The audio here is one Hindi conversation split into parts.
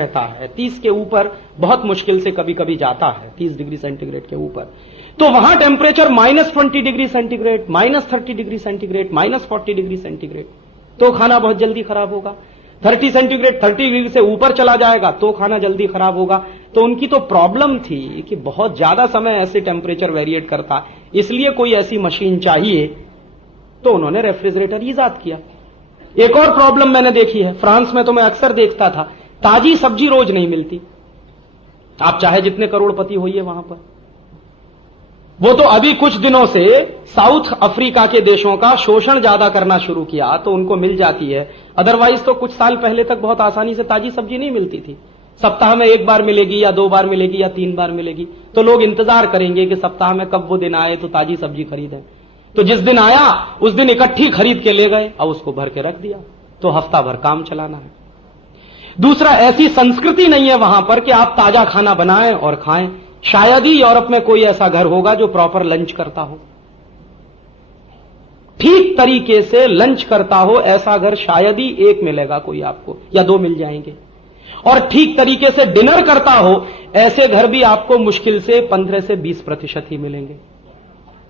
रहता है 30 के ऊपर बहुत मुश्किल से कभी कभी जाता है, 30 डिग्री सेंटीग्रेड के ऊपर। तो वहां temperature -20 degree centigrade, -30 degree centigrade, -40 degree centigrade, तो खाना बहुत जल्दी खराब होगा। 30 सेंटीग्रेड 30 डिग्री से ऊपर चला जाएगा तो खाना जल्दी खराब होगा। तो उनकी तो प्रॉब्लम थी कि बहुत ज्यादा समय ऐसे टेम्परेचर वेरिएट करता, इसलिए कोई ऐसी मशीन चाहिए, तो उन्होंने रेफ्रिजरेटर ईजाद किया। एक और प्रॉब्लम मैंने देखी है, फ्रांस में तो मैं अक्सर देखता था, ताजी सब्जी रोज नहीं मिलती। आप चाहे जितने करोड़पति होइए वहां पर, वो तो अभी कुछ दिनों से साउथ अफ्रीका के देशों का शोषण ज्यादा करना शुरू किया तो उनको मिल जाती है, अदरवाइज तो कुछ साल पहले तक बहुत आसानी से ताजी सब्जी नहीं मिलती थी। सप्ताह में 1 बार मिलेगी या 2 बार मिलेगी या 3 बार मिलेगी, तो लोग इंतजार करेंगे कि सप्ताह में कब वो दिन आए तो ताजी सब्जी खरीदें। तो जिस दिन आया उस दिन इकट्ठी खरीद के ले गए और उसको भर के रख दिया, तो हफ्ता भर काम चलाना है। दूसरा, ऐसी संस्कृति नहीं है वहां पर कि आप ताजा खाना बनाएं और खाएं। शायद ही यूरोप में कोई ऐसा घर होगा जो प्रॉपर लंच करता हो, ठीक तरीके से लंच करता हो, ऐसा घर शायद ही 1 मिलेगा कोई आपको, या 2 मिल जाएंगे। और ठीक तरीके से डिनर करता हो, ऐसे घर भी आपको मुश्किल से 15 से 20% ही मिलेंगे।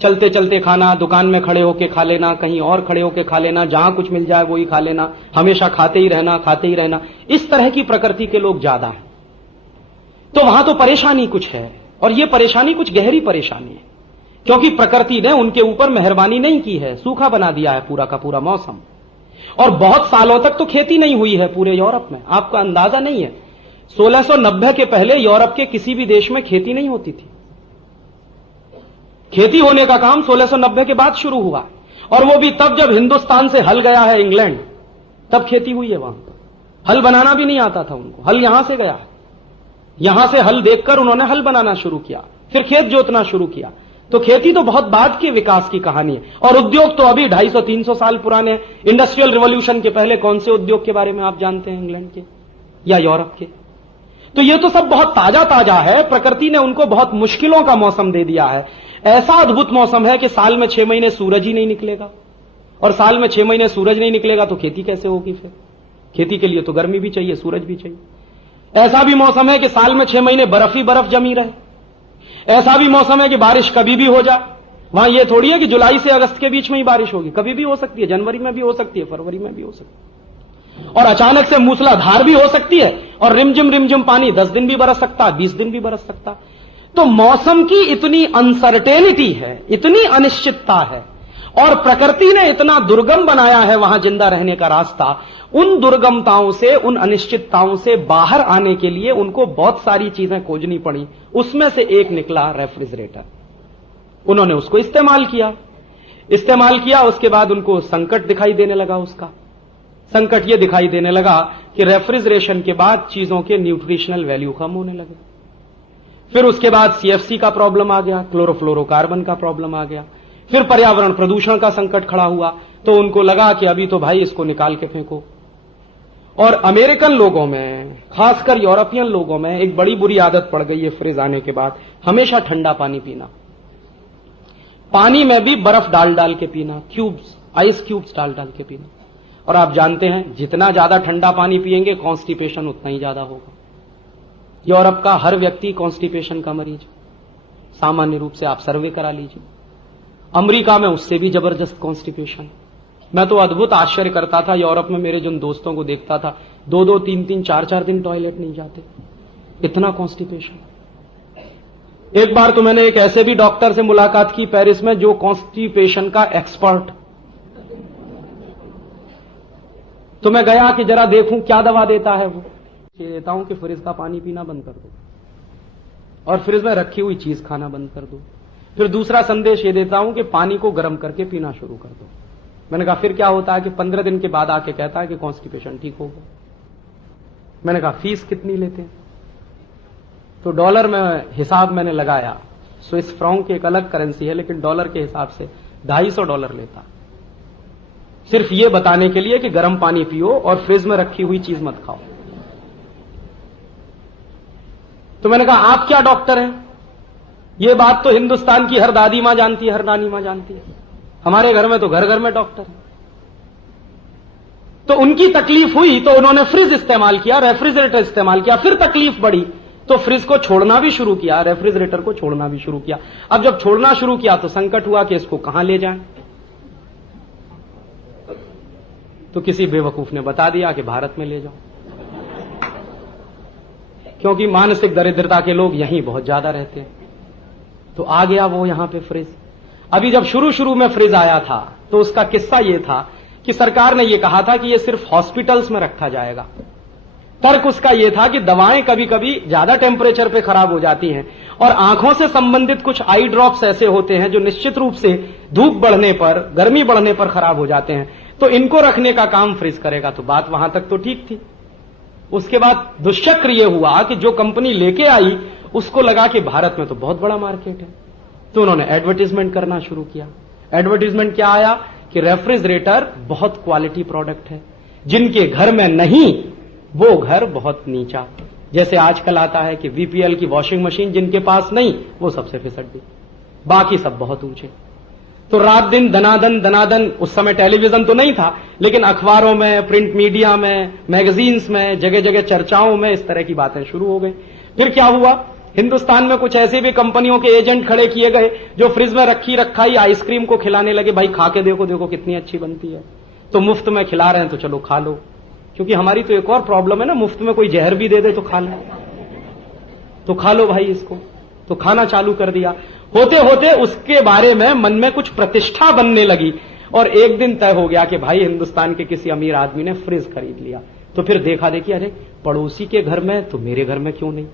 चलते चलते खाना, दुकान में खड़े होके खा लेना, कहीं और खड़े होके खा लेना, जहां कुछ मिल जाए वही खा लेना, हमेशा खाते ही रहना, खाते ही रहना, इस तरह की प्रकृति के लोग ज्यादा हैं। तो वहां तो परेशानी कुछ है, और यह परेशानी कुछ गहरी परेशानी है, क्योंकि प्रकृति ने उनके ऊपर मेहरबानी नहीं की है, सूखा बना दिया है पूरा का पूरा मौसम। और बहुत सालों तक तो खेती नहीं हुई है पूरे यूरोप में, आपका अंदाजा नहीं है। 1690 के पहले यूरोप के किसी भी देश में खेती नहीं होती थी। खेती होने का काम 1690 के बाद शुरू हुआ, और वो भी तब जब हिंदुस्तान से हल गया है इंग्लैंड, तब खेती हुई है वहां पर। हल बनाना भी नहीं आता था उनको, हल यहां से गया, यहां से हल देखकर उन्होंने हल बनाना शुरू किया, फिर खेत जोतना शुरू किया। तो खेती तो बहुत बाद के विकास की कहानी है, और उद्योग तो अभी 250-300 साल पुराने। इंडस्ट्रियल रिवॉल्यूशन के पहले कौन से उद्योग के बारे में आप जानते हैं इंग्लैंड के या यूरोप के? तो ये तो सब बहुत ताजा ताजा है। प्रकृति ने उनको बहुत मुश्किलों का मौसम दे दिया है। ऐसा अद्भुत मौसम है कि साल में 6 महीने सूरज ही नहीं निकलेगा, और साल में 6 महीने सूरज नहीं निकलेगा तो खेती कैसे होगी? फिर खेती के लिए तो गर्मी भी चाहिए, सूरज भी चाहिए। ऐसा भी मौसम है कि साल में 6 महीने बर्फ ही बर्फ जमी रहे। ऐसा भी मौसम है कि बारिश कभी भी हो जाए। वहां यह थोड़ी है कि जुलाई से अगस्त के बीच में ही बारिश होगी, कभी भी हो सकती है, जनवरी में भी हो सकती है, फरवरी में भी हो सकती है, और अचानक से मूसलाधार भी हो सकती है, और रिमझिम पानी 10 दिन भी बरस सकता है, 20 दिन भी बरस सकता है। तो मौसम की इतनी अनसर्टेनिटी है, इतनी अनिश्चितता है, और प्रकृति ने इतना दुर्गम बनाया है वहां जिंदा रहने का रास्ता। उन दुर्गमताओं से, उन अनिश्चितताओं से बाहर आने के लिए उनको बहुत सारी चीजें खोजनी पड़ी। उसमें से एक निकला रेफ्रिजरेटर। उन्होंने उसको इस्तेमाल किया। उसके बाद उनको संकट दिखाई देने लगा। उसका संकट यह दिखाई देने लगा कि रेफ्रिजरेशन के बाद चीजों के न्यूट्रिशनल वैल्यू कम होने लगे। फिर उसके बाद सीएफसी का प्रॉब्लम आ गया, क्लोरोफ्लोरोकार्बन का प्रॉब्लम आ गया। फिर पर्यावरण प्रदूषण का संकट खड़ा हुआ, तो उनको लगा कि अभी तो भाई इसको निकाल के फेंको। और अमेरिकन लोगों में, खासकर यूरोपियन लोगों में, एक बड़ी बुरी आदत पड़ गई है फ्रिज आने के बाद, हमेशा ठंडा पानी पीना। पानी में भी बर्फ डाल डाल के पीना, आइस क्यूब्स डाल डाल के पीना। और आप जानते हैं जितना ज्यादा ठंडा पानी पिएंगे कॉन्स्टिपेशन उतना ही ज्यादा होगा। यूरोप का हर व्यक्ति कॉन्स्टिपेशन का मरीज, सामान्य रूप से आप सर्वे करा लीजिए। अमेरिका में उससे भी जबरदस्त कॉन्स्टिपेशन। मैं तो अद्भुत आश्चर्य करता था, यूरोप में मेरे जिन दोस्तों को देखता था, 2-2, 3-3, 4-4 दिन टॉयलेट नहीं जाते, इतना कॉन्स्टिपेशन। एक बार तो मैंने एक ऐसे भी डॉक्टर से मुलाकात की पेरिस में, जो कॉन्स्टिपेशन का एक्सपर्ट। तो मैं गया कि जरा देखूं क्या दवा देता है वो। ये देता हूं कि फ्रिज का पानी पीना बंद कर दो, और फ्रिज में रखी हुई चीज खाना बंद कर दो। फिर दूसरा संदेश ये देता हूं कि पानी को गर्म करके पीना शुरू कर दो। मैंने कहा फिर क्या होता है कि 15 दिन के बाद आके कहता है कि कॉन्स्टिपेशन ठीक हो गया। मैंने कहा फीस कितनी लेते हैं? तो डॉलर में हिसाब मैंने लगाया, स्विस फ्रांक की एक अलग करेंसी है, लेकिन डॉलर के हिसाब से $250 लेता, सिर्फ ये बताने के लिए कि गर्म पानी पियो और फ्रिज में रखी हुई चीज मत खाओ। तो मैंने कहा आप क्या डॉक्टर हैं? ये बात तो हिंदुस्तान की हर दादी मां जानती है, हर नानी मां जानती है, हमारे घर में तो घर घर में डॉक्टर है। तो उनकी तकलीफ हुई तो उन्होंने फ्रिज इस्तेमाल किया, रेफ्रिजरेटर इस्तेमाल किया, फिर तकलीफ बढ़ी तो फ्रिज को छोड़ना भी शुरू किया, रेफ्रिजरेटर को छोड़ना भी शुरू किया। अब जब छोड़ना शुरू किया तो संकट हुआ कि इसको कहां ले जाएं। तो किसी बेवकूफ ने बता दिया कि भारत में ले जाओ, क्योंकि मानसिक दरिद्रता के लोग यहीं बहुत ज्यादा रहते हैं। तो आ गया वो यहां पे फ्रिज। अभी जब शुरू शुरू में फ्रिज आया था तो उसका किस्सा यह था कि सरकार ने यह कहा था कि यह सिर्फ हॉस्पिटल्स में रखा जाएगा। तर्क उसका यह था कि दवाएं कभी कभी ज्यादा टेम्परेचर पे खराब हो जाती हैं और आंखों से संबंधित कुछ आई ड्रॉप्स ऐसे होते हैं जो निश्चित रूप से धूप बढ़ने पर, गर्मी बढ़ने पर खराब हो जाते हैं, तो इनको रखने का काम फ्रिज करेगा। तो बात वहां तक तो ठीक थी। उसके बाद दुष्चक्र यह हुआ कि जो कंपनी लेके आई उसको लगा कि भारत में तो बहुत बड़ा मार्केट है, तो उन्होंने एडवर्टीजमेंट करना शुरू किया। एडवर्टीजमेंट क्या आया कि रेफ्रिजरेटर बहुत क्वालिटी प्रोडक्ट है, जिनके घर में नहीं वो घर बहुत नीचा। जैसे आजकल आता है कि वीपीएल की वॉशिंग मशीन जिनके पास नहीं वो सबसे फिसड्डी, बाकी सब बहुत ऊंचे। तो रात दिन दनादन, उस समय टेलीविजन तो नहीं था लेकिन अखबारों में, प्रिंट मीडिया में, मैगजीन्स में, जगह जगह चर्चाओं में इस तरह की बातें शुरू हो गई। फिर क्या हुआ, हिंदुस्तान में कुछ ऐसी भी कंपनियों के एजेंट खड़े किए गए जो फ्रिज में रखी रखाई आइसक्रीम को खिलाने लगे, भाई खा के देखो, देखो कितनी अच्छी बनती है। तो मुफ्त में खिला रहे हैं तो चलो खा लो, क्योंकि हमारी तो एक और प्रॉब्लम है ना, मुफ्त में कोई जहर भी दे दे तो खा लो, तो खा लो भाई इसको। तो खाना चालू कर दिया। होते होते उसके बारे में मन में कुछ प्रतिष्ठा बनने लगी और एक दिन तय हो गया कि भाई हिंदुस्तान के किसी अमीर आदमी ने फ्रिज खरीद लिया। तो फिर देखा देखी, अरे पड़ोसी के घर में तो मेरे घर में क्यों नहीं।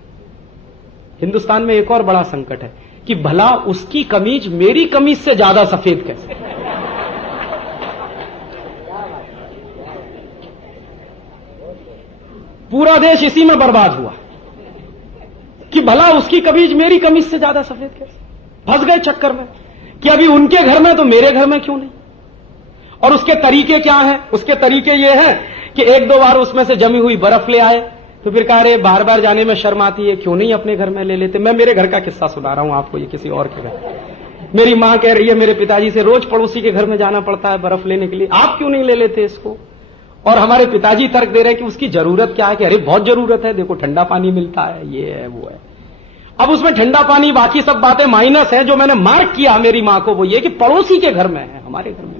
हिंदुस्तान में एक और बड़ा संकट है कि भला उसकी कमीज मेरी कमीज से ज्यादा सफेद कैसे। पूरा देश इसी में बर्बाद हुआ कि भला उसकी कमीज मेरी कमीज से ज्यादा सफेद कैसे। फंस गए चक्कर में कि अभी उनके घर में तो मेरे घर में क्यों नहीं। और उसके तरीके क्या हैं? उसके तरीके ये हैं कि एक दो बार उसमें से जमी हुई बर्फ ले आए तो फिर कह रहे बार बार जाने में शर्म आती है, क्यों नहीं अपने घर में ले लेते। मैं मेरे घर का किस्सा सुना रहा हूं आपको, ये किसी और के घर। मेरी मां कह रही है मेरे पिताजी से रोज पड़ोसी के घर में जाना पड़ता है बर्फ लेने के लिए, आप क्यों नहीं ले लेते इसको। और हमारे पिताजी तर्क दे रहे हैं कि उसकी जरूरत क्या है, कि अरे बहुत जरूरत है, देखो ठंडा पानी मिलता है, ये है वो है। अब उसमें ठंडा पानी बाकी सब बातें माइनस है। जो मैंने मार्क किया मेरी मां को वो ये कि पड़ोसी के घर में है, हमारे घर में।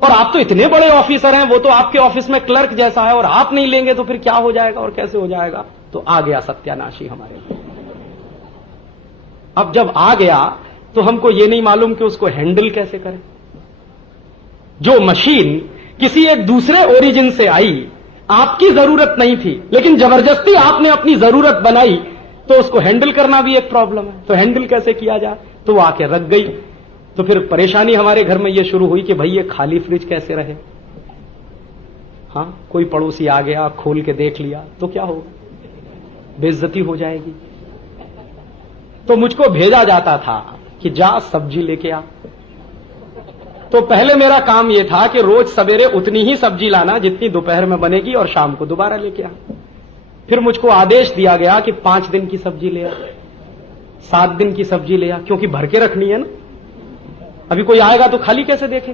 और आप तो इतने बड़े ऑफिसर हैं, वो तो आपके ऑफिस में क्लर्क जैसा है, और आप नहीं लेंगे तो फिर क्या हो जाएगा और कैसे हो जाएगा। तो आ गया सत्यानाशी हमारे। अब जब आ गया तो हमको ये नहीं मालूम कि उसको हैंडल कैसे करें। जो मशीन किसी एक दूसरे ओरिजिन से आई, आपकी जरूरत नहीं थी, लेकिन जबरदस्ती आपने अपनी जरूरत बनाई, तो उसको हैंडल करना भी एक प्रॉब्लम है। तो हैंडल कैसे किया जाए, तो वो आके रख गई। तो फिर परेशानी हमारे घर में ये शुरू हुई कि भाई ये खाली फ्रिज कैसे रहे। हां, कोई पड़ोसी आ गया, खोल के देख लिया तो क्या होगा, बेइज्जती हो जाएगी। तो मुझको भेजा जाता था कि जा सब्जी लेके आ। तो पहले मेरा काम यह था कि रोज सवेरे उतनी ही सब्जी लाना जितनी दोपहर में बनेगी और शाम को दोबारा लेके आ। फिर मुझको आदेश दिया गया कि 5 दिन की सब्जी ले आ, 7 दिन की सब्जी ले आ, क्योंकि भर के रखनी है ना, अभी कोई आएगा तो खाली कैसे देखे।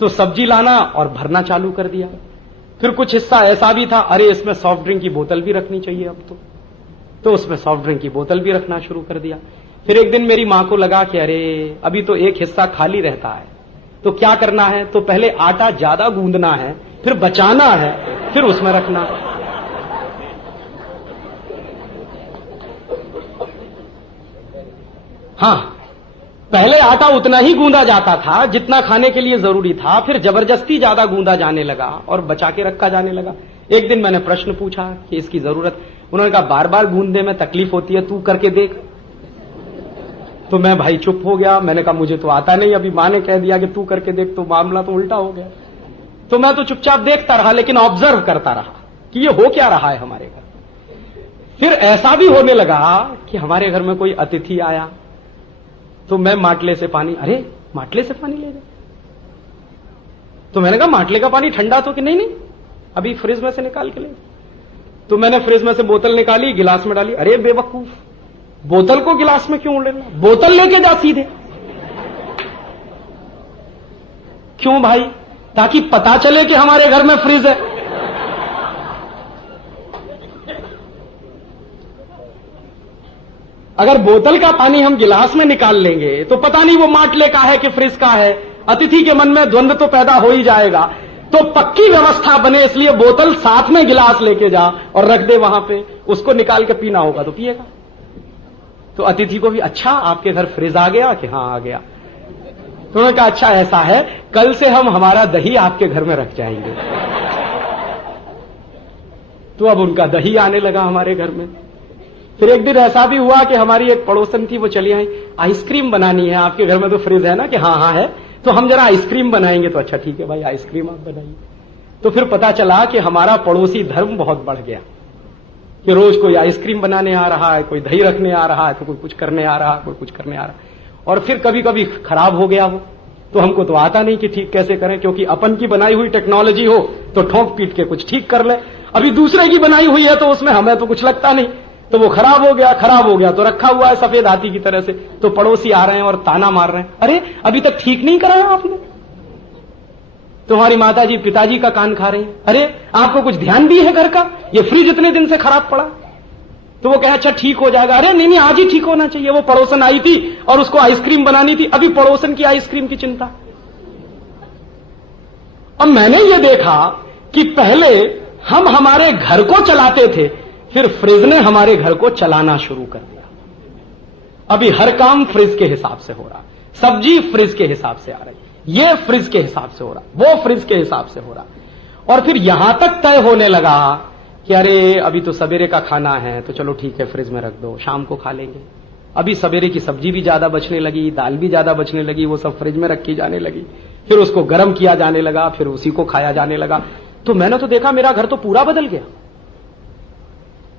तो सब्जी लाना और भरना चालू कर दिया। फिर कुछ हिस्सा ऐसा भी था, अरे इसमें सॉफ्ट ड्रिंक की बोतल भी रखनी चाहिए अब तो उसमें सॉफ्ट ड्रिंक की बोतल भी रखना शुरू कर दिया। फिर एक दिन मेरी मां को लगा कि अरे अभी तो एक हिस्सा खाली रहता है, तो क्या करना है, तो पहले आटा ज्यादा गूंदना है, फिर बचाना है, फिर उसमें रखना है। हां, पहले आटा उतना ही गूंदा जाता था जितना खाने के लिए जरूरी था, फिर जबरदस्ती ज्यादा गूंदा जाने लगा और बचा के रखा जाने लगा। एक दिन मैंने प्रश्न पूछा कि इसकी जरूरत, उन्होंने कहा बार बार गूंदने में तकलीफ होती है, तू करके देख। तो मैं भाई चुप हो गया। मैंने कहा मुझे तो आता नहीं, अभी मां ने कह दिया कि तू करके देख, तो मामला तो उल्टा हो गया। तो मैं तो चुपचाप देखता रहा, लेकिन ऑब्जर्व करता रहा कि ये हो क्या रहा है हमारे घर। फिर ऐसा भी होने लगा कि हमारे घर में कोई अतिथि आया तो मैं माटले से पानी, अरे माटले से पानी ले ले। तो मैंने कहा माटले का पानी ठंडा तो, कि नहीं नहीं अभी फ्रिज में से निकाल के ले। तो मैंने फ्रिज में से बोतल निकाली, गिलास में डाली। अरे बेवकूफ, बोतल को गिलास में क्यों लेना, बोतल लेके जा सीधे। क्यों भाई, ताकि पता चले कि हमारे घर में फ्रिज है। अगर बोतल का पानी हम गिलास में निकाल लेंगे तो पता नहीं वो माटले का है कि फ्रिज का है, अतिथि के मन में द्वंद्व तो पैदा हो ही जाएगा। तो पक्की व्यवस्था बने इसलिए बोतल साथ में गिलास लेके जा और रख दे वहां पे, उसको निकाल के पीना होगा तो पिएगा। तो अतिथि को भी अच्छा आपके घर फ्रिज आ गया कि हाँ आ गया। तो उन्होंने कहा अच्छा ऐसा है, कल से हम हमारा दही आपके घर में रख जाएंगे। तो अब उनका दही आने लगा हमारे घर में। फिर एक दिन ऐसा भी हुआ कि हमारी एक पड़ोसन थी, वो चली आई, आइसक्रीम बनानी है, आपके घर में तो फ्रिज है ना, कि हाँ हाँ है, तो हम जरा आइसक्रीम बनाएंगे। तो अच्छा ठीक है भाई, आइसक्रीम आप बनाइए। तो फिर पता चला कि हमारा पड़ोसी धर्म बहुत बढ़ गया कि रोज कोई आइसक्रीम बनाने आ रहा है, कोई दही रखने आ रहा है, तो कोई कुछ करने आ रहा है, कोई कुछ करने आ रहा है। और फिर कभी कभी खराब हो गया वो, तो हमको तो आता नहीं कि ठीक कैसे करें, क्योंकि अपन की बनाई हुई टेक्नोलॉजी हो तो ठोक पीट के कुछ ठीक कर ले, अभी दूसरे की बनाई हुई है तो उसमें हमें तो कुछ लगता नहीं। तो वो खराब हो गया तो रखा हुआ है सफेद हाथी की तरह से। तो पड़ोसी आ रहे हैं और ताना मार रहे हैं, अरे अभी तक ठीक नहीं कराया आपने। तुम्हारी माता जी पिताजी का कान खा रही है, अरे आपको कुछ ध्यान भी है घर का, ये फ्रिज इतने दिन से खराब पड़ा। तो वो कहे अच्छा ठीक हो जाएगा। अरे नहीं आज ही ठीक होना चाहिए। वो पड़ोसन आई थी और उसको आइसक्रीम बनानी थी, अभी पड़ोसन की आइसक्रीम की चिंता। अब मैंने ये देखा कि पहले हम हमारे घर को चलाते थे, फिर फ्रिज ने हमारे घर को चलाना शुरू कर दिया। अभी हर काम फ्रिज के हिसाब से हो रहा, सब्जी फ्रिज के हिसाब से आ रही, ये फ्रिज के हिसाब से हो रहा, वो फ्रिज के हिसाब से हो रहा। और फिर यहां तक तय होने लगा कि अरे अभी तो सवेरे का खाना है तो चलो ठीक है फ्रिज में रख दो, शाम को खा लेंगे। अभी सवेरे की सब्जी भी ज्यादा बचने लगी, दाल भी ज्यादा बचने लगी, वो सब फ्रिज में रखी जाने लगी, फिर उसको गर्म किया जाने लगा, फिर उसी को खाया जाने लगा। तो मैंने तो देखा मेरा घर तो पूरा बदल गया।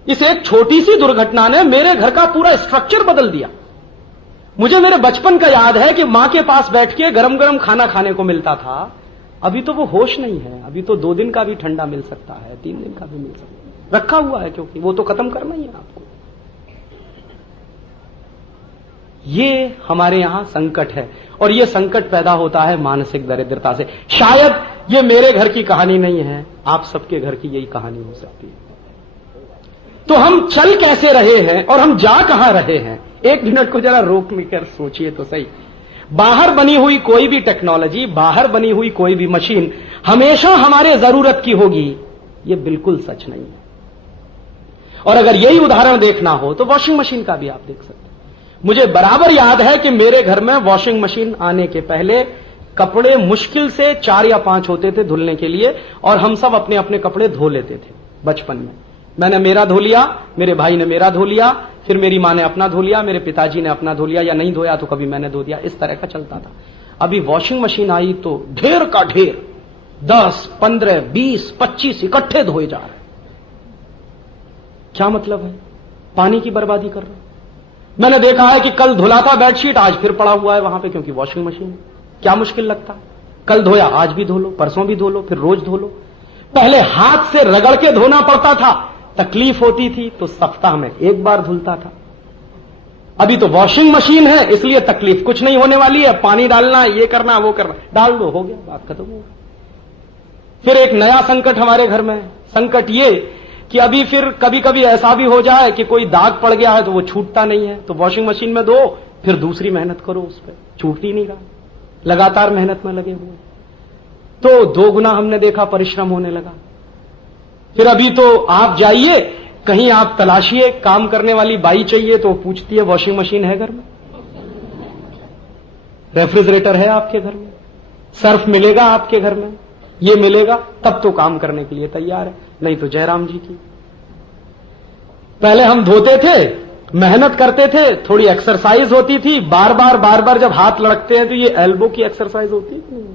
इस एक छोटी सी दुर्घटना ने मेरे घर का पूरा स्ट्रक्चर बदल दिया। मुझे मेरे बचपन का याद है कि मां के पास बैठ के गरम गरम खाना खाने को मिलता था। अभी तो वो होश नहीं है, अभी तो 2 दिन का भी ठंडा मिल सकता है, 3 दिन का भी मिल सकता है, रखा हुआ है, क्योंकि वो तो खत्म करना ही है आपको। ये हमारे यहां संकट है, और ये संकट पैदा होता है मानसिक दरिद्रता से। शायद ये मेरे घर की कहानी नहीं है, आप सबके घर की यही कहानी हो सकती है। तो हम चल कैसे रहे हैं और हम जा कहां रहे हैं, 1 मिनट को जरा रोक कर सोचिए तो सही। बाहर बनी हुई कोई भी टेक्नोलॉजी, बाहर बनी हुई कोई भी मशीन हमेशा हमारे जरूरत की होगी, ये बिल्कुल सच नहीं है। और अगर यही उदाहरण देखना हो तो वॉशिंग मशीन का भी आप देख सकते हैं। मुझे बराबर याद है कि मेरे घर में वॉशिंग मशीन आने के पहले कपड़े मुश्किल से 4 या 5 होते थे धुलने के लिए, और हम सब अपने अपने कपड़े धो लेते थे बचपन में। मैंने मेरा धो लिया, मेरे भाई ने मेरा धो लिया, फिर मेरी मां ने अपना धो लिया, मेरे पिताजी ने अपना धो लिया, या नहीं धोया तो कभी मैंने धो दिया, इस तरह का चलता था। अभी वॉशिंग मशीन आई तो ढेर का ढेर 10, 15, 20, 25 इकट्ठे धोए जा रहे। क्या मतलब है? पानी की बर्बादी कर रहे। मैंने देखा है कि कल धुला था बेडशीट, आज फिर पड़ा हुआ है वहां पे, क्योंकि वॉशिंग मशीन है। क्या मुश्किल लगता? कल धोया आज भी धो लो, परसों भी धो लो, फिर रोज धो लो। पहले हाथ से रगड़ के धोना पड़ता था, तकलीफ होती थी, तो सप्ताह में 1 बार धुलता था। अभी तो वॉशिंग मशीन है, इसलिए तकलीफ कुछ नहीं होने वाली है, पानी डालना, ये करना, वो करना, डाल दो, हो गया, बात खत्म हो गई। फिर एक नया संकट हमारे घर में है। संकट ये कि अभी फिर कभी कभी ऐसा भी हो जाए कि कोई दाग पड़ गया है तो वो छूटता नहीं है, तो वॉशिंग मशीन में दो, फिर दूसरी मेहनत करो उस पर, छूट ही नहीं रहा, लगातार मेहनत में लगे हुए। तो 2 गुना हमने देखा परिश्रम होने लगा। फिर अभी तो आप जाइए कहीं, आप तलाशिए, काम करने वाली बाई चाहिए तो पूछती है वॉशिंग मशीन है घर में, रेफ्रिजरेटर है आपके घर में, सर्फ मिलेगा आपके घर में, ये मिलेगा, तब तो काम करने के लिए तैयार है, नहीं तो जयराम जी की। पहले हम धोते थे, मेहनत करते थे, थोड़ी एक्सरसाइज होती थी, बार बार जब हाथ लड़कते हैं तो ये एल्बो की एक्सरसाइज होती है।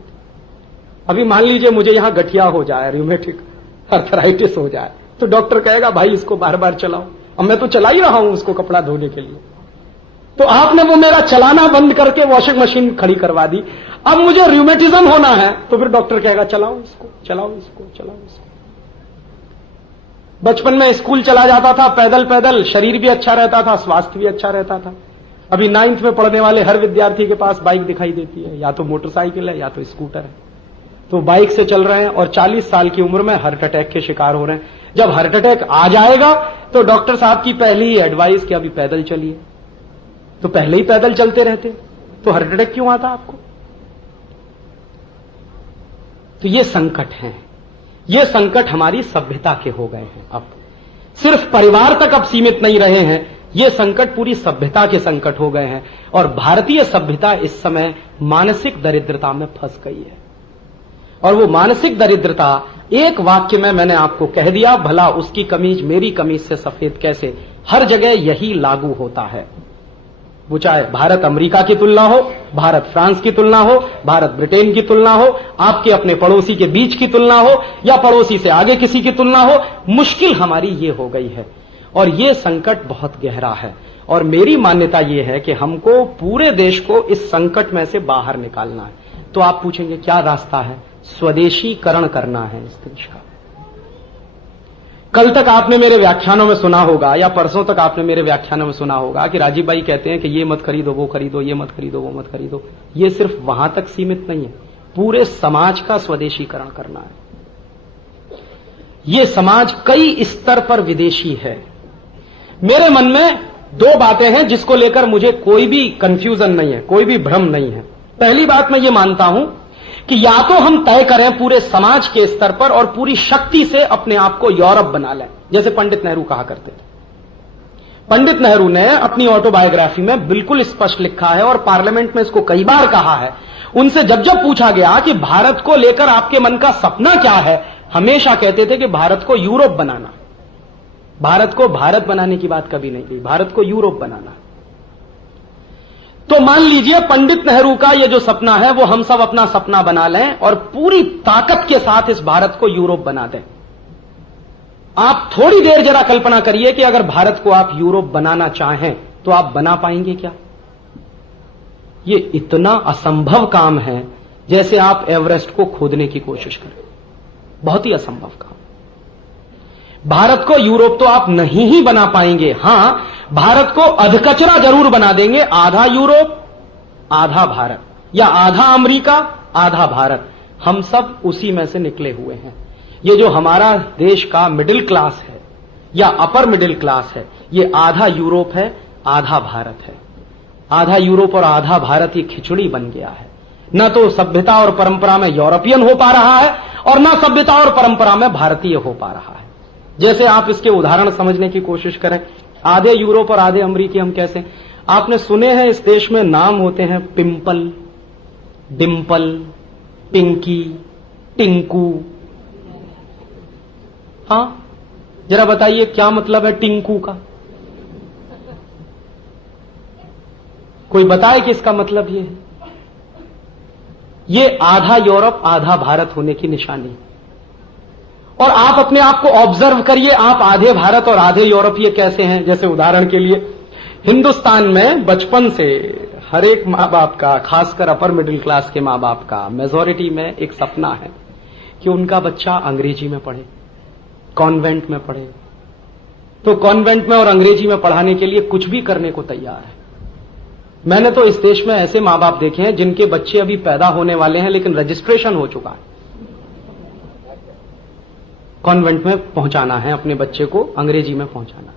अभी मान लीजिए मुझे यहां गठिया हो जाए, रूमेटिक आर्थराइटिस हो जाए, तो डॉक्टर कहेगा भाई इसको बार बार चलाओ। अब मैं तो चला ही रहा हूं उसको कपड़ा धोने के लिए, तो आपने वो मेरा चलाना बंद करके वॉशिंग मशीन खड़ी करवा दी। अब मुझे रूमेटिज्म होना है तो फिर डॉक्टर कहेगा चलाओ इसको, चलाओ इसको, चलाओ इसको। बचपन में स्कूल चला जाता था पैदल पैदल, शरीर भी अच्छा रहता था, स्वास्थ्य भी अच्छा रहता था। अभी 9th में पढ़ने वाले हर विद्यार्थी के पास बाइक दिखाई देती है, या तो मोटरसाइकिल है या तो स्कूटर है। तो बाइक से चल रहे हैं और 40 साल की उम्र में हार्ट अटैक के शिकार हो रहे हैं। जब हार्ट अटैक आ जाएगा तो डॉक्टर साहब की पहली ही एडवाइस कि अभी पैदल चलिए, तो पहले ही पैदल चलते रहते तो हार्ट अटैक क्यों आता आपको? तो ये संकट हैं, ये संकट हमारी सभ्यता के हो गए हैं। अब सिर्फ परिवार तक अब सीमित नहीं रहे हैं, ये संकट पूरी सभ्यता के संकट हो गए हैं। और भारतीय सभ्यता इस समय मानसिक दरिद्रता में फंस गई है। और वो मानसिक दरिद्रता एक वाक्य में मैंने आपको कह दिया, भला उसकी कमीज मेरी कमीज से सफेद कैसे, हर जगह यही लागू होता है। वो चाहे भारत अमेरिका की तुलना हो, भारत फ्रांस की तुलना हो, भारत ब्रिटेन की तुलना हो, आपके अपने पड़ोसी के बीच की तुलना हो, या पड़ोसी से आगे किसी की तुलना हो, मुश्किल हमारी ये हो गई है। और ये संकट बहुत गहरा है। और मेरी मान्यता ये है कि हमको पूरे देश को इस संकट में से बाहर निकालना है। तो आप पूछेंगे क्या रास्ता है? स्वदेशीकरण करना है इस देश का। कल तक आपने मेरे व्याख्यानों में सुना होगा, या परसों तक आपने मेरे व्याख्यानों में सुना होगा कि राजीव भाई कहते हैं कि ये मत खरीदो, वो खरीदो, ये मत खरीदो, वो मत खरीदो। ये सिर्फ वहां तक सीमित नहीं है, पूरे समाज का स्वदेशीकरण करना है। ये समाज कई स्तर पर विदेशी है। मेरे मन में दो बातें हैं जिसको लेकर मुझे कोई भी कंफ्यूजन नहीं है, कोई भी भ्रम नहीं है। पहली बात मैं ये मानता हूं कि या तो हम तय करें पूरे समाज के स्तर पर और पूरी शक्ति से अपने आप को यूरोप बना लें, जैसे पंडित नेहरू कहा करते थे। पंडित नेहरू ने अपनी ऑटोबायोग्राफी में बिल्कुल स्पष्ट लिखा है और पार्लियामेंट में इसको कई बार कहा है। उनसे जब जब पूछा गया कि भारत को लेकर आपके मन का सपना क्या है, हमेशा कहते थे कि भारत को यूरोप बनाना। भारत को भारत बनाने की बात कभी नहीं की, भारत को यूरोप बनाना। तो मान लीजिए पंडित नेहरू का ये जो सपना है वो हम सब अपना सपना बना लें और पूरी ताकत के साथ इस भारत को यूरोप बना दें। आप थोड़ी देर जरा कल्पना करिए कि अगर भारत को आप यूरोप बनाना चाहें तो आप बना पाएंगे क्या? ये इतना असंभव काम है जैसे आप एवरेस्ट को खोदने की कोशिश करें, बहुत ही असंभव काम। भारत को यूरोप तो आप नहीं ही बना पाएंगे। हां, भारत को अधकचरा जरूर बना देंगे, आधा यूरोप आधा भारत, या आधा अमेरिका आधा भारत। हम सब उसी में से निकले हुए हैं। ये जो हमारा देश का मिडिल क्लास है या अपर मिडिल क्लास है, ये आधा यूरोप है आधा भारत है। आधा यूरोप और आधा भारत ये खिचड़ी बन गया है। न तो सभ्यता और परंपरा में यूरोपियन हो पा रहा है और न सभ्यता और परंपरा में भारतीय हो पा रहा है। जैसे आप इसके उदाहरण समझने की कोशिश करें, आधे यूरोप और आधे अमेरिकी हम कैसे? आपने सुने हैं इस देश में नाम होते हैं पिंपल, डिंपल, पिंकी, टिंकू। हां, जरा बताइए क्या मतलब है टिंकू का? कोई बताए कि इसका मतलब ये है? ये आधा यूरोप आधा भारत होने की निशानी। और आप अपने आप को ऑब्जर्व करिए, आप आधे भारत और आधे यूरोपीय कैसे हैं? जैसे उदाहरण के लिए हिंदुस्तान में बचपन से हर एक मां बाप का, खासकर अपर मिडिल क्लास के मां बाप का, मेजॉरिटी में एक सपना है कि उनका बच्चा अंग्रेजी में पढ़े, कॉन्वेंट में पढ़े। तो कॉन्वेंट में और अंग्रेजी में पढ़ाने के लिए कुछ भी करने को तैयार है। मैंने तो इस देश में ऐसे मां बाप देखे हैं जिनके बच्चे अभी पैदा होने वाले हैं लेकिन रजिस्ट्रेशन हो चुका है, कॉन्वेंट में पहुंचाना है अपने बच्चे को, अंग्रेजी में पहुंचाना।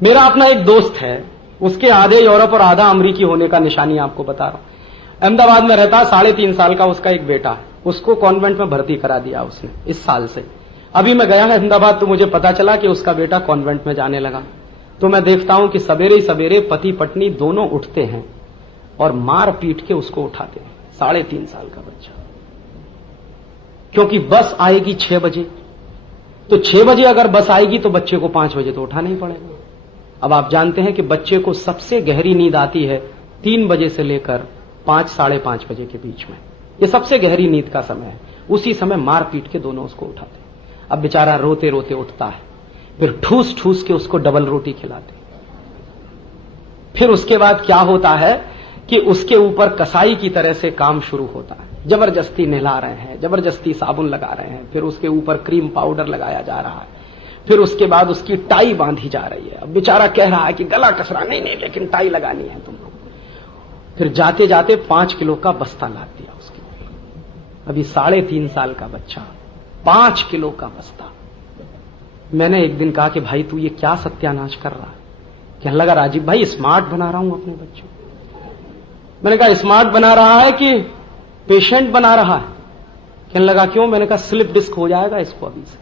मेरा अपना एक दोस्त है, उसके आधे यूरोप और आधा अमेरिकी होने का निशानी आपको बता रहा हूं। अहमदाबाद में रहता, 3.5 साल का उसका एक बेटा है, उसको कॉन्वेंट में भर्ती करा दिया उसने इस साल से। अभी मैं गया अहमदाबाद तो मुझे पता चला कि उसका बेटा कॉन्वेंट में जाने लगा। तो मैं देखता हूं कि सवेरे ही सवेरे पति पत्नी दोनों उठते हैं और मार पीट के उसको उठाते हैं, 3.5 साल का बच्चा। क्योंकि बस आएगी 6 बजे, तो 6 बजे अगर बस आएगी तो बच्चे को 5 बजे तो उठाना ही पड़ेगा। अब आप जानते हैं कि बच्चे को सबसे गहरी नींद आती है 3 बजे से लेकर 5, 5:30 बजे के बीच में। ये सबसे गहरी नींद का समय है। उसी समय मार पीट के दोनों उसको उठाते हैं। अब बेचारा रोते रोते उठता है, फिर ठूस ठूस के उसको डबल रोटी खिलाते। फिर उसके बाद क्या होता है कि उसके ऊपर कसाई की तरह से काम शुरू होता है। जबरदस्ती नहला रहे हैं, जबरदस्ती साबुन लगा रहे हैं, फिर उसके ऊपर क्रीम पाउडर लगाया जा रहा है, फिर उसके बाद उसकी टाई बांधी जा रही है। अब बेचारा कह रहा है कि गला कसरा नहीं, लेकिन टाई लगानी है तुम लोग। फिर जाते जाते 5 किलो का बस्ता लाद दिया उसके लिए। अभी 3.5 साल का बच्चा, 5 किलो का बस्ता। मैंने एक दिन कहा कि भाई तू ये क्या सत्यानाश कर रहा है? कहने लगा राजीव भाई स्मार्ट बना रहा हूं अपने बच्चों। मैंने कहा स्मार्ट बना रहा है कि पेशेंट बना रहा है? कहने लगा क्यों? मैंने कहा स्लिप डिस्क हो जाएगा इसको अभी से।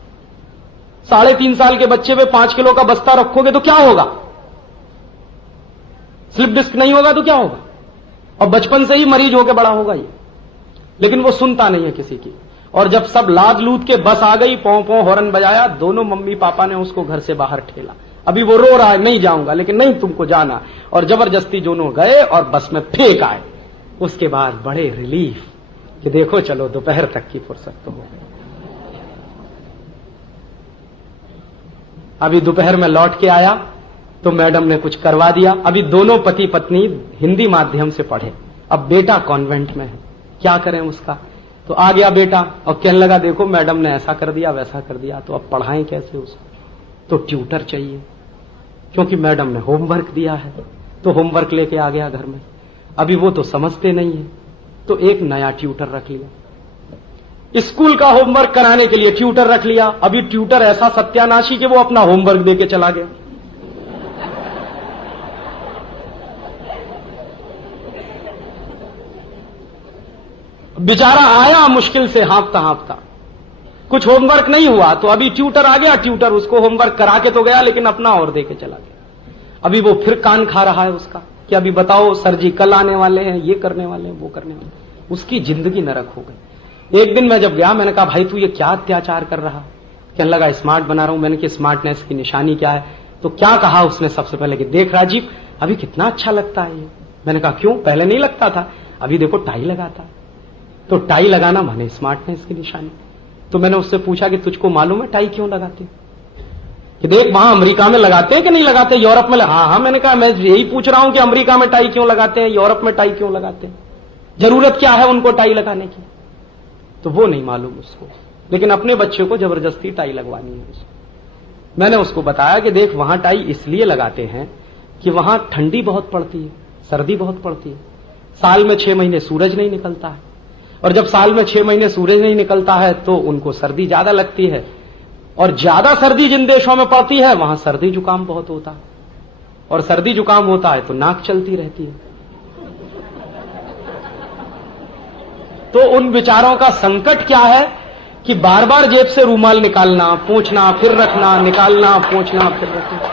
3.5 साल के बच्चे पे 5 किलो का बस्ता रखोगे तो क्या होगा? स्लिप डिस्क नहीं होगा तो क्या होगा? और बचपन से ही मरीज होकर बड़ा होगा ये। लेकिन वो सुनता नहीं है किसी की। और जब सब लाद लूद के बस आ गई, पौ पौ हॉर्न बजाया, दोनों मम्मी पापा ने उसको घर से बाहर ठेला। अभी वो रो रहा है नहीं जाऊंगा, लेकिन नहीं तुमको जाना। और जबरदस्ती दोनों गए और बस में फेंक आए। उसके बाद बड़े रिलीफ कि देखो चलो दोपहर तक की फुर्सत तो हो गई। अभी दोपहर में लौट के आया तो मैडम ने कुछ करवा दिया। अभी दोनों पति पत्नी हिंदी माध्यम से पढ़े, अब बेटा कॉन्वेंट में है, क्या करें उसका? तो आ गया बेटा और कहने लगा देखो मैडम ने ऐसा कर दिया वैसा कर दिया, तो अब पढ़ाएं कैसे उसको? तो ट्यूटर चाहिए, क्योंकि मैडम ने होमवर्क दिया है। तो होमवर्क लेके आ गया घर में। अभी वो तो समझते नहीं है, तो एक नया ट्यूटर रख लिया। स्कूल का होमवर्क कराने के लिए ट्यूटर रख लिया। अभी ट्यूटर ऐसा सत्यानाशी कि वो अपना होमवर्क देके चला गया। बेचारा आया मुश्किल से हाँफता हाँफता, कुछ होमवर्क नहीं हुआ तो अभी ट्यूटर आ गया। ट्यूटर उसको होमवर्क करा के तो गया, लेकिन अपना और दे के चला गया। अभी वो फिर कान खा रहा है उसका कि अभी बताओ सर जी कल आने वाले हैं, ये करने वाले हैं, वो करने वाले हैं। उसकी जिंदगी नरक हो गई। एक दिन मैं जब गया, मैंने कहा भाई तू ये क्या अत्याचार कर रहा? कहने लगा स्मार्ट बना रहा हूं। मैंने कि स्मार्टनेस की निशानी क्या है? तो क्या कहा उसने सबसे पहले कि देख राजीव अभी कितना अच्छा लगता है ये। मैंने कहा क्यों? पहले नहीं लगता था। अभी देखो टाई लगाता है। तो टाई लगाना माने स्मार्टनेस की निशानी। तो मैंने उससे पूछा कि तुझको मालूम है टाई क्यों लगाते? कि देख वहां अमेरिका में लगाते हैं कि नहीं लगाते, यूरोप में? हाँ। मैंने कहा मैं यही पूछ रहा हूं कि अमेरिका में टाई क्यों लगाते हैं, यूरोप में टाई क्यों लगाते हैं, जरूरत क्या है उनको टाई लगाने की? तो वो नहीं मालूम उसको, लेकिन अपने बच्चे को जबरदस्ती टाई लगवानी है उसको। मैंने उसको बताया कि देख वहां टाई इसलिए लगाते हैं कि वहां ठंडी बहुत पड़ती है, सर्दी बहुत पड़ती है, साल में 6 महीने सूरज नहीं निकलता है, और जब साल में 6 महीने सूरज नहीं निकलता है तो उनको सर्दी ज्यादा लगती है, और ज्यादा सर्दी जिन देशों में पड़ती है वहां सर्दी जुकाम बहुत होता है, और सर्दी जुकाम होता है तो नाक चलती रहती है। तो उन बेचारों का संकट क्या है कि बार बार जेब से रूमाल निकालना, पोंछना, फिर रखना, निकालना, पोंछना, फिर रखना।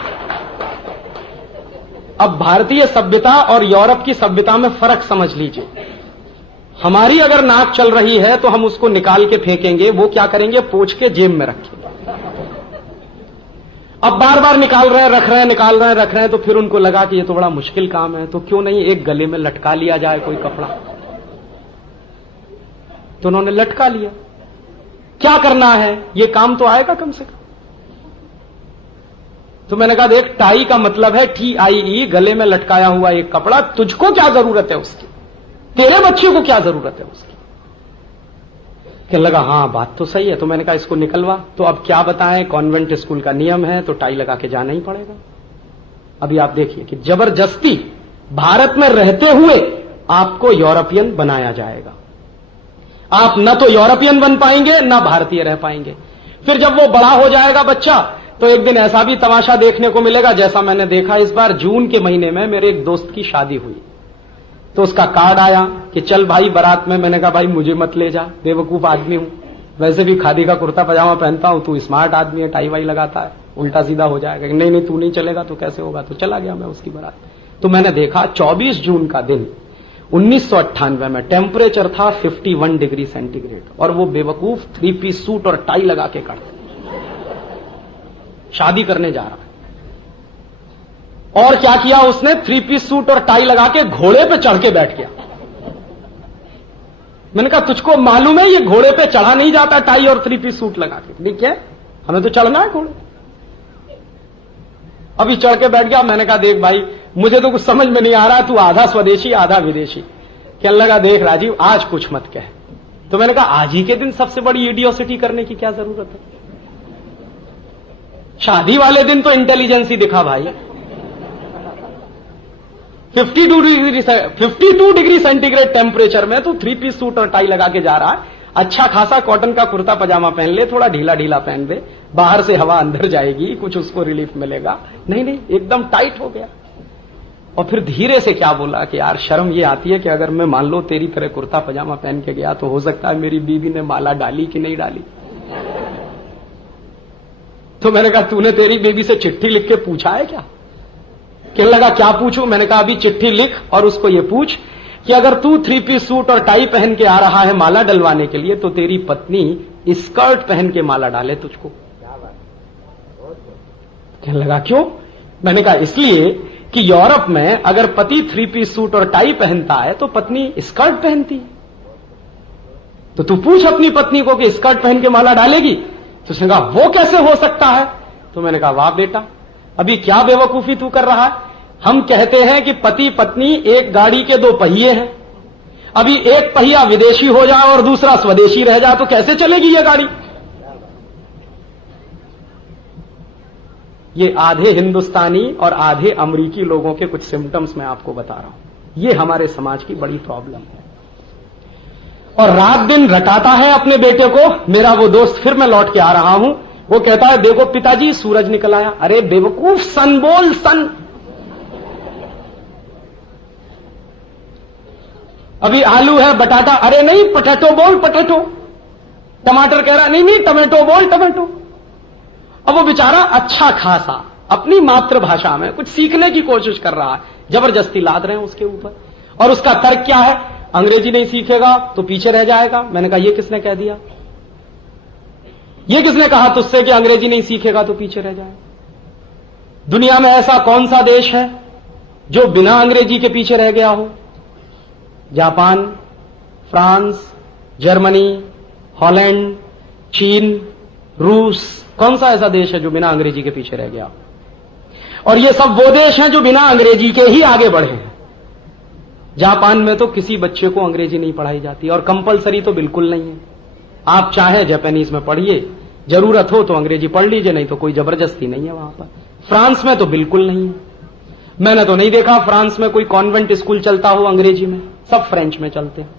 अब भारतीय सभ्यता और यूरोप की सभ्यता में फर्क समझ लीजिए। हमारी अगर नाक चल रही है तो हम उसको निकाल के फेंकेंगे, वो क्या करेंगे? पोंछ के जेब में रखेंगे। अब बार बार निकाल रहे हैं, रख रहे हैं, निकाल रहे हैं, रख रहे हैं, तो फिर उनको लगा कि ये तो बड़ा मुश्किल काम है, तो क्यों नहीं एक गले में लटका लिया जाए कोई कपड़ा। तो उन्होंने लटका लिया। क्या करना है? ये काम तो आएगा कम से कम। तो मैंने कहा देख टाई का मतलब है TIE, गले में लटकाया हुआ एक कपड़ा। तुझको क्या जरूरत है उसकी? तेरे बच्चे को क्या जरूरत है उसकी? कहने लगा हाँ बात तो सही है। तो मैंने कहा इसको निकलवा। तो अब क्या बताएं, कॉन्वेंट स्कूल का नियम है तो टाई लगा के जाना ही पड़ेगा। अभी आप देखिए कि जबरदस्ती भारत में रहते हुए आपको यूरोपियन बनाया जाएगा। आप न तो यूरोपियन बन पाएंगे न भारतीय रह पाएंगे। फिर जब वो बड़ा हो जाएगा बच्चा, तो एक दिन ऐसा भी तमाशा देखने को मिलेगा जैसा मैंने देखा इस बार जून के महीने में मेरे एक दोस्त की शादी हुई। तो उसका कार्ड आया कि चल भाई बारात में। मैंने कहा भाई मुझे मत ले जा, बेवकूफ आदमी हूं, वैसे भी खादी का कुर्ता पजामा पहनता हूं, तू स्मार्ट आदमी है, टाई वाई लगाता है, उल्टा सीधा हो जाएगा। नहीं नहीं तू नहीं चलेगा तो कैसे होगा। तो चला गया मैं उसकी बारात। तो मैंने देखा 24 जून का दिन 1998 में टेम्परेचर था 51 डिग्री सेंटीग्रेड, और वो बेवकूफ 3 पीस सूट और टाई लगा के खड़ा शादी करने जा रहा है। और क्या किया उसने? 3 पीस सूट और टाई लगा के घोड़े पे चढ़ के बैठ गया। मैंने कहा तुझको मालूम है ये घोड़े पे चढ़ा नहीं जाता टाई और 3 पीस सूट लगा के? ठीक है, हमें तो चढ़ना है घोड़े। अभी चढ़ के बैठ गया। मैंने कहा देख भाई मुझे तो कुछ समझ में नहीं आ रहा, तू आधा स्वदेशी आधा विदेशी। कहने लगा देख राजीव आज कुछ मत कह। तो मैंने कहा आज ही के दिन सबसे बड़ी इडियोसिटी करने की क्या जरूरत है? शादी वाले दिन तो इंटेलिजेंस ही दिखा भाई। 52 डिग्री सेंटीग्रेड टेम्परेचर में तो 3 पीस सूट और टाई लगा के जा रहा है। अच्छा खासा कॉटन का कुर्ता पजामा पहन ले, थोड़ा ढीला ढीला पहन ले, बाहर से हवा अंदर जाएगी, कुछ उसको रिलीफ मिलेगा। नहीं नहीं, एकदम टाइट हो गया। और फिर धीरे से क्या बोला कि यार शर्म ये आती है कि अगर मैं मान लो तेरी तरह कुर्ता पजामा पहन के गया तो हो सकता है मेरी बीवी ने माला डाली कि नहीं डाली। तो मैंने कहा तूने तेरी बेबी से चिट्ठी लिख के पूछा है क्या? कहने लगा क्या पूछूं? मैंने कहा अभी चिट्ठी लिख और उसको ये पूछ कि अगर तू 3 पीस सूट और टाई पहन के आ रहा है माला डलवाने के लिए तो तेरी पत्नी स्कर्ट पहन के माला डाले तुझको। कहने लगा क्यों? मैंने कहा इसलिए कि यूरोप में अगर पति 3 पीस सूट और टाई पहनता है तो पत्नी स्कर्ट पहनती है। तो तू पूछ अपनी पत्नी को कि स्कर्ट पहन के माला डालेगी? तो उसने कहा वो कैसे हो सकता है? तो मैंने कहा वाह बेटा, अभी क्या बेवकूफी तू कर रहा है। हम कहते हैं कि पति पत्नी एक गाड़ी के 2 पहिए हैं। अभी एक पहिया विदेशी हो जाए और दूसरा स्वदेशी रह जाए तो कैसे चलेगी यह गाड़ी? ये आधे हिंदुस्तानी और आधे अमेरिकी लोगों के कुछ सिम्टम्स मैं आपको बता रहा हूं। ये हमारे समाज की बड़ी प्रॉब्लम है। और रात दिन रटाता है अपने बेटे को। मेरा वो दोस्त, फिर मैं लौट के आ रहा हूं, वो कहता है देखो पिताजी सूरज निकल आया। अरे बेवकूफ, सन बोल, सन। अभी आलू है, बटाटा, अरे नहीं पोटैटो बोल, पोटैटो। टमाटर कह रहा नहीं नहीं टमेटो बोल, टमेटो। अब वो बेचारा अच्छा खासा अपनी मातृभाषा में कुछ सीखने की कोशिश कर रहा है, जबरदस्ती लाद रहे हैं उसके ऊपर। और उसका तर्क क्या है? अंग्रेजी नहीं सीखेगा तो पीछे रह जाएगा। मैंने कहा ये किसने कह दिया? ये किसने कहा तुझसे कि अंग्रेजी नहीं सीखेगा तो पीछे रह जाएगा? दुनिया में ऐसा कौन सा देश है जो बिना अंग्रेजी के पीछे रह गया हो? जापान, फ्रांस, जर्मनी, हॉलैंड, चीन, रूस, कौन सा ऐसा देश है जो बिना अंग्रेजी के पीछे रह गया? और ये सब वो देश हैं जो बिना अंग्रेजी के ही आगे बढ़े हैं। जापान में तो किसी बच्चे को अंग्रेजी नहीं पढ़ाई जाती और कंपलसरी तो बिल्कुल नहीं है। आप चाहे जापानीज में पढ़िए, जरूरत हो तो अंग्रेजी पढ़ लीजिए, नहीं तो कोई जबरदस्ती नहीं है वहां पर। फ्रांस में तो बिल्कुल नहीं है। मैंने तो नहीं देखा फ्रांस में कोई कॉन्वेंट स्कूल चलता हो अंग्रेजी में, सब फ्रेंच में चलते हैं।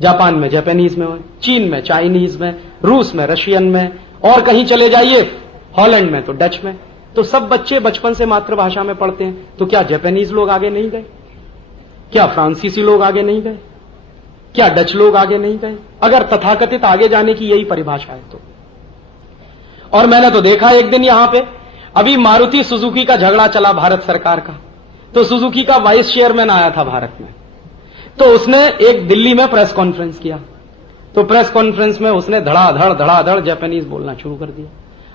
जापान में जापानीज में, चीन में चाइनीज में, रूस में रशियन में, और कहीं चले जाइए हॉलैंड में तो डच में। तो सब बच्चे बचपन से मातृभाषा में पढ़ते हैं। तो क्या जापानीज लोग आगे नहीं गए? क्या फ्रांसीसी लोग आगे नहीं गए? क्या डच लोग आगे नहीं गए? अगर तथाकथित आगे जाने की यही परिभाषा है तो। और मैंने तो देखा एक दिन यहां पे अभी मारुति सुजुकी का झगड़ा चला भारत सरकार का, तो सुजुकी का वाइस चेयरमैन आया था भारत में, तो उसने एक दिल्ली में प्रेस कॉन्फ्रेंस किया। तो प्रेस कॉन्फ्रेंस में उसने धड़ाधड़ जापानीज बोलना शुरू कर दिया।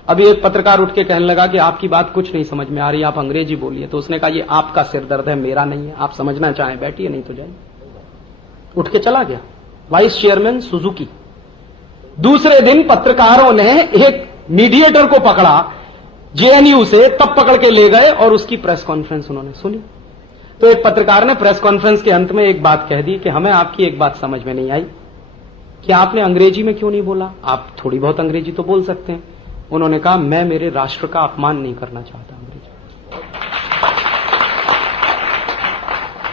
अभी एक पत्रकार उठ के कहने लगा कि आपकी बात कुछ नहीं समझ में आ रही, आप अंग्रेजी बोलिए। तो उसने कहा ये आपका सिरदर्द है, मेरा नहीं है। आप समझना चाहें बैठिए, नहीं तो जाइए। उठ के चला गया वाइस चेयरमैन सुजुकी। दूसरे दिन पत्रकारों ने एक मीडिएटर को पकड़ा जेएनयू से, तब पकड़ के ले गए और उसकी प्रेस कॉन्फ्रेंस उन्होंने सुनी। तो एक पत्रकार ने प्रेस कॉन्फ्रेंस के अंत में एक बात कह दी कि हमें आपकी एक बात समझ में नहीं आई कि आपने अंग्रेजी में क्यों नहीं बोला, आप थोड़ी बहुत अंग्रेजी तो बोल सकते हैं। उन्होंने कहा मैं मेरे राष्ट्र का अपमान नहीं करना चाहता अंग्रेजी।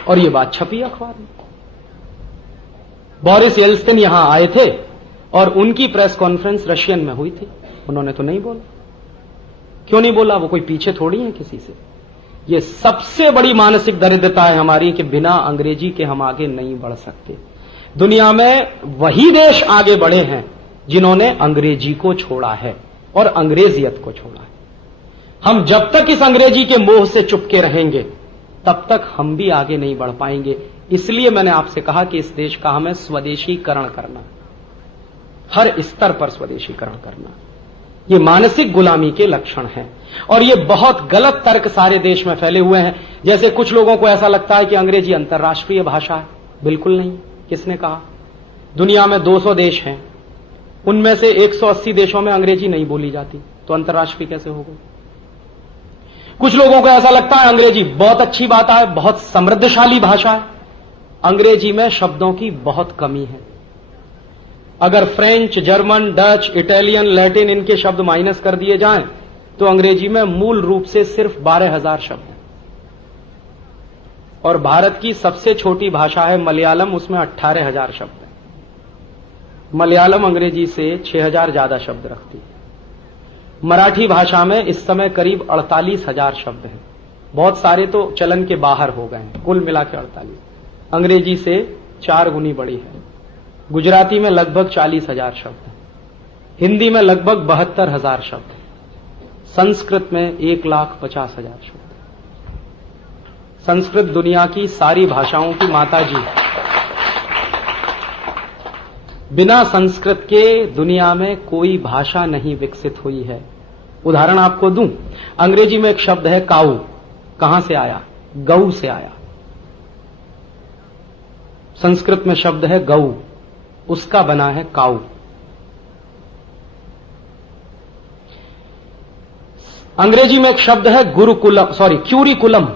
और ये बात छपी अखबार में। बोरिस येल्त्सिन यहां आए थे और उनकी प्रेस कॉन्फ्रेंस रशियन में हुई थी, उन्होंने तो नहीं बोला। क्यों नहीं बोला? वो कोई पीछे थोड़ी है किसी से। ये सबसे बड़ी मानसिक दरिद्रता है हमारी कि बिना अंग्रेजी के हम आगे नहीं बढ़ सकते। दुनिया में वही देश आगे बढ़े हैं जिन्होंने अंग्रेजी को छोड़ा है और अंग्रेजियत को छोड़ा है। हम जब तक इस अंग्रेजी के मोह से चुपके रहेंगे तब तक हम भी आगे नहीं बढ़ पाएंगे। इसलिए मैंने आपसे कहा कि इस देश का हमें स्वदेशीकरण करना, हर स्तर पर स्वदेशीकरण करना। ये मानसिक गुलामी के लक्षण हैं और ये बहुत गलत तर्क सारे देश में फैले हुए हैं। जैसे कुछ लोगों को ऐसा लगता है कि अंग्रेजी अंतर्राष्ट्रीय भाषा है। बिल्कुल नहीं। किसने कहा? दुनिया में 200 देश हैं, उनमें से 180 देशों में अंग्रेजी नहीं बोली जाती, तो अंतर्राष्ट्रीय कैसे होगा? कुछ लोगों को ऐसा लगता है अंग्रेजी बहुत अच्छी बात है, बहुत समृद्धशाली भाषा है। अंग्रेजी में शब्दों की बहुत कमी है। अगर French, German, Dutch, Italian, Latin इनके शब्द माइनस कर दिए जाएं तो अंग्रेजी में मूल रूप से सिर्फ 12,000 शब्द हैं। और भारत की सबसे छोटी भाषा है मलयालम, उसमें 18,000 शब्द हैं। मलयालम अंग्रेजी से 6000 ज्यादा शब्द रखती है। मराठी भाषा में इस समय करीब 48,000 शब्द हैं। बहुत सारे तो चलन के बाहर हो गए हैं, कुल मिला के 48। अंग्रेजी से 4 गुनी बड़ी है। गुजराती में लगभग 40,000 शब्द हैं। हिंदी में लगभग 72,000 शब्द हैं। संस्कृत में 1,50,000 शब्द। संस्कृत दुनिया की सारी भाषाओं की माता जी है। बिना संस्कृत के दुनिया में कोई भाषा नहीं विकसित हुई है। उदाहरण आपको दूं, अंग्रेजी में एक शब्द है काऊ। कहां से आया? गऊ से आया। संस्कृत में शब्द है गऊ, उसका बना है काऊ। अंग्रेजी में एक शब्द है क्यूरिकुलम।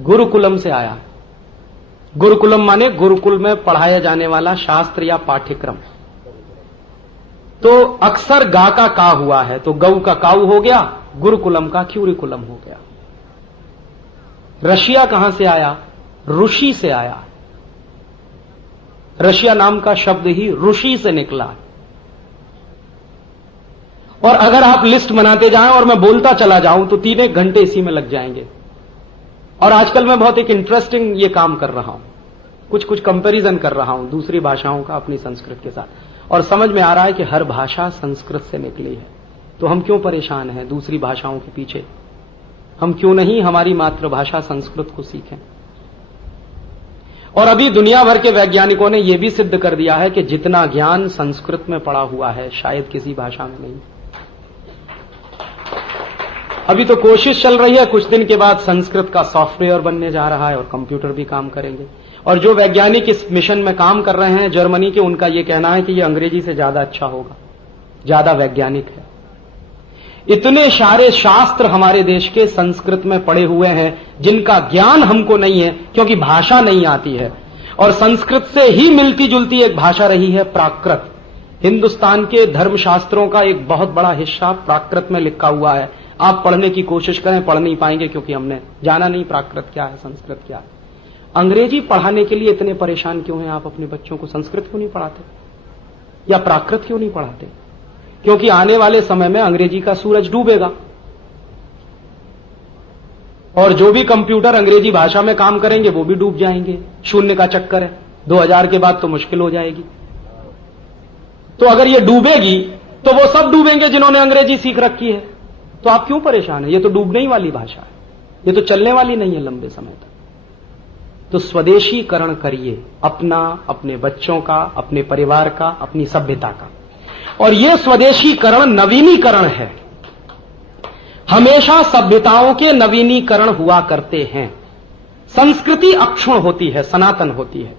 गुरुकुलम से आया। गुरुकुलम माने गुरुकुल में पढ़ाया जाने वाला शास्त्र या पाठ्यक्रम। तो अक्सर गा का का हुआ है, तो गऊ का काऊ हो गया, गुरुकुलम का क्यूरिकुलम हो गया। रशिया कहां से आया? ऋषि से आया। रशिया नाम का शब्द ही ऋषि से निकला। और अगर आप लिस्ट बनाते जाएं और मैं बोलता चला जाऊं तो 3-1 घंटे इसी में लग जाएंगे। और आजकल मैं बहुत एक इंटरेस्टिंग ये काम कर रहा हूं, कुछ कंपैरिजन कर रहा हूं दूसरी भाषाओं का अपनी संस्कृत के साथ, और समझ में आ रहा है कि हर भाषा संस्कृत से निकली है। तो हम क्यों परेशान हैं दूसरी भाषाओं के पीछे? हम क्यों नहीं हमारी मातृभाषा संस्कृत को सीखें? और अभी दुनिया भर के वैज्ञानिकों ने यह भी सिद्ध कर दिया है कि जितना ज्ञान संस्कृत में पड़ा हुआ है शायद किसी भाषा में नहीं। अभी तो कोशिश चल रही है, कुछ दिन के बाद संस्कृत का सॉफ्टवेयर बनने जा रहा है और कंप्यूटर भी काम करेंगे। और जो वैज्ञानिक इस मिशन में काम कर रहे हैं जर्मनी के, उनका यह कहना है कि यह अंग्रेजी से ज्यादा अच्छा होगा, ज्यादा वैज्ञानिक है। इतने सारे शास्त्र हमारे देश के संस्कृत में पड़े हुए हैं जिनका ज्ञान हमको नहीं है क्योंकि भाषा नहीं आती है। और संस्कृत से ही मिलती जुलती एक भाषा रही है प्राकृत। हिंदुस्तान के धर्मशास्त्रों का एक बहुत बड़ा हिस्सा प्राकृत में लिखा हुआ है। आप पढ़ने की कोशिश करें, पढ़ नहीं पाएंगे क्योंकि हमने जाना नहीं प्राकृत क्या है, संस्कृत क्या है। अंग्रेजी पढ़ाने के लिए इतने परेशान क्यों हैं आप? अपने बच्चों को संस्कृत क्यों नहीं पढ़ाते या प्राकृत क्यों नहीं पढ़ाते? क्योंकि आने वाले समय में अंग्रेजी का सूरज डूबेगा और जो भी कंप्यूटर अंग्रेजी भाषा में काम करेंगे वो भी डूब जाएंगे। शून्य का चक्कर है, 2000 के बाद तो मुश्किल हो जाएगी। तो अगर ये डूबेगी तो वो सब डूबेंगे जिन्होंने अंग्रेजी सीख रखी है। तो आप क्यों परेशान है? ये तो डूबने ही वाली भाषा है, ये तो चलने वाली नहीं है लंबे समय तक। तो स्वदेशीकरण करिए अपना, अपने बच्चों का, अपने परिवार का, अपनी सभ्यता का। और यह स्वदेशीकरण नवीनीकरण है। हमेशा सभ्यताओं के नवीनीकरण हुआ करते हैं। संस्कृति अक्षुण्ण होती है, सनातन होती है।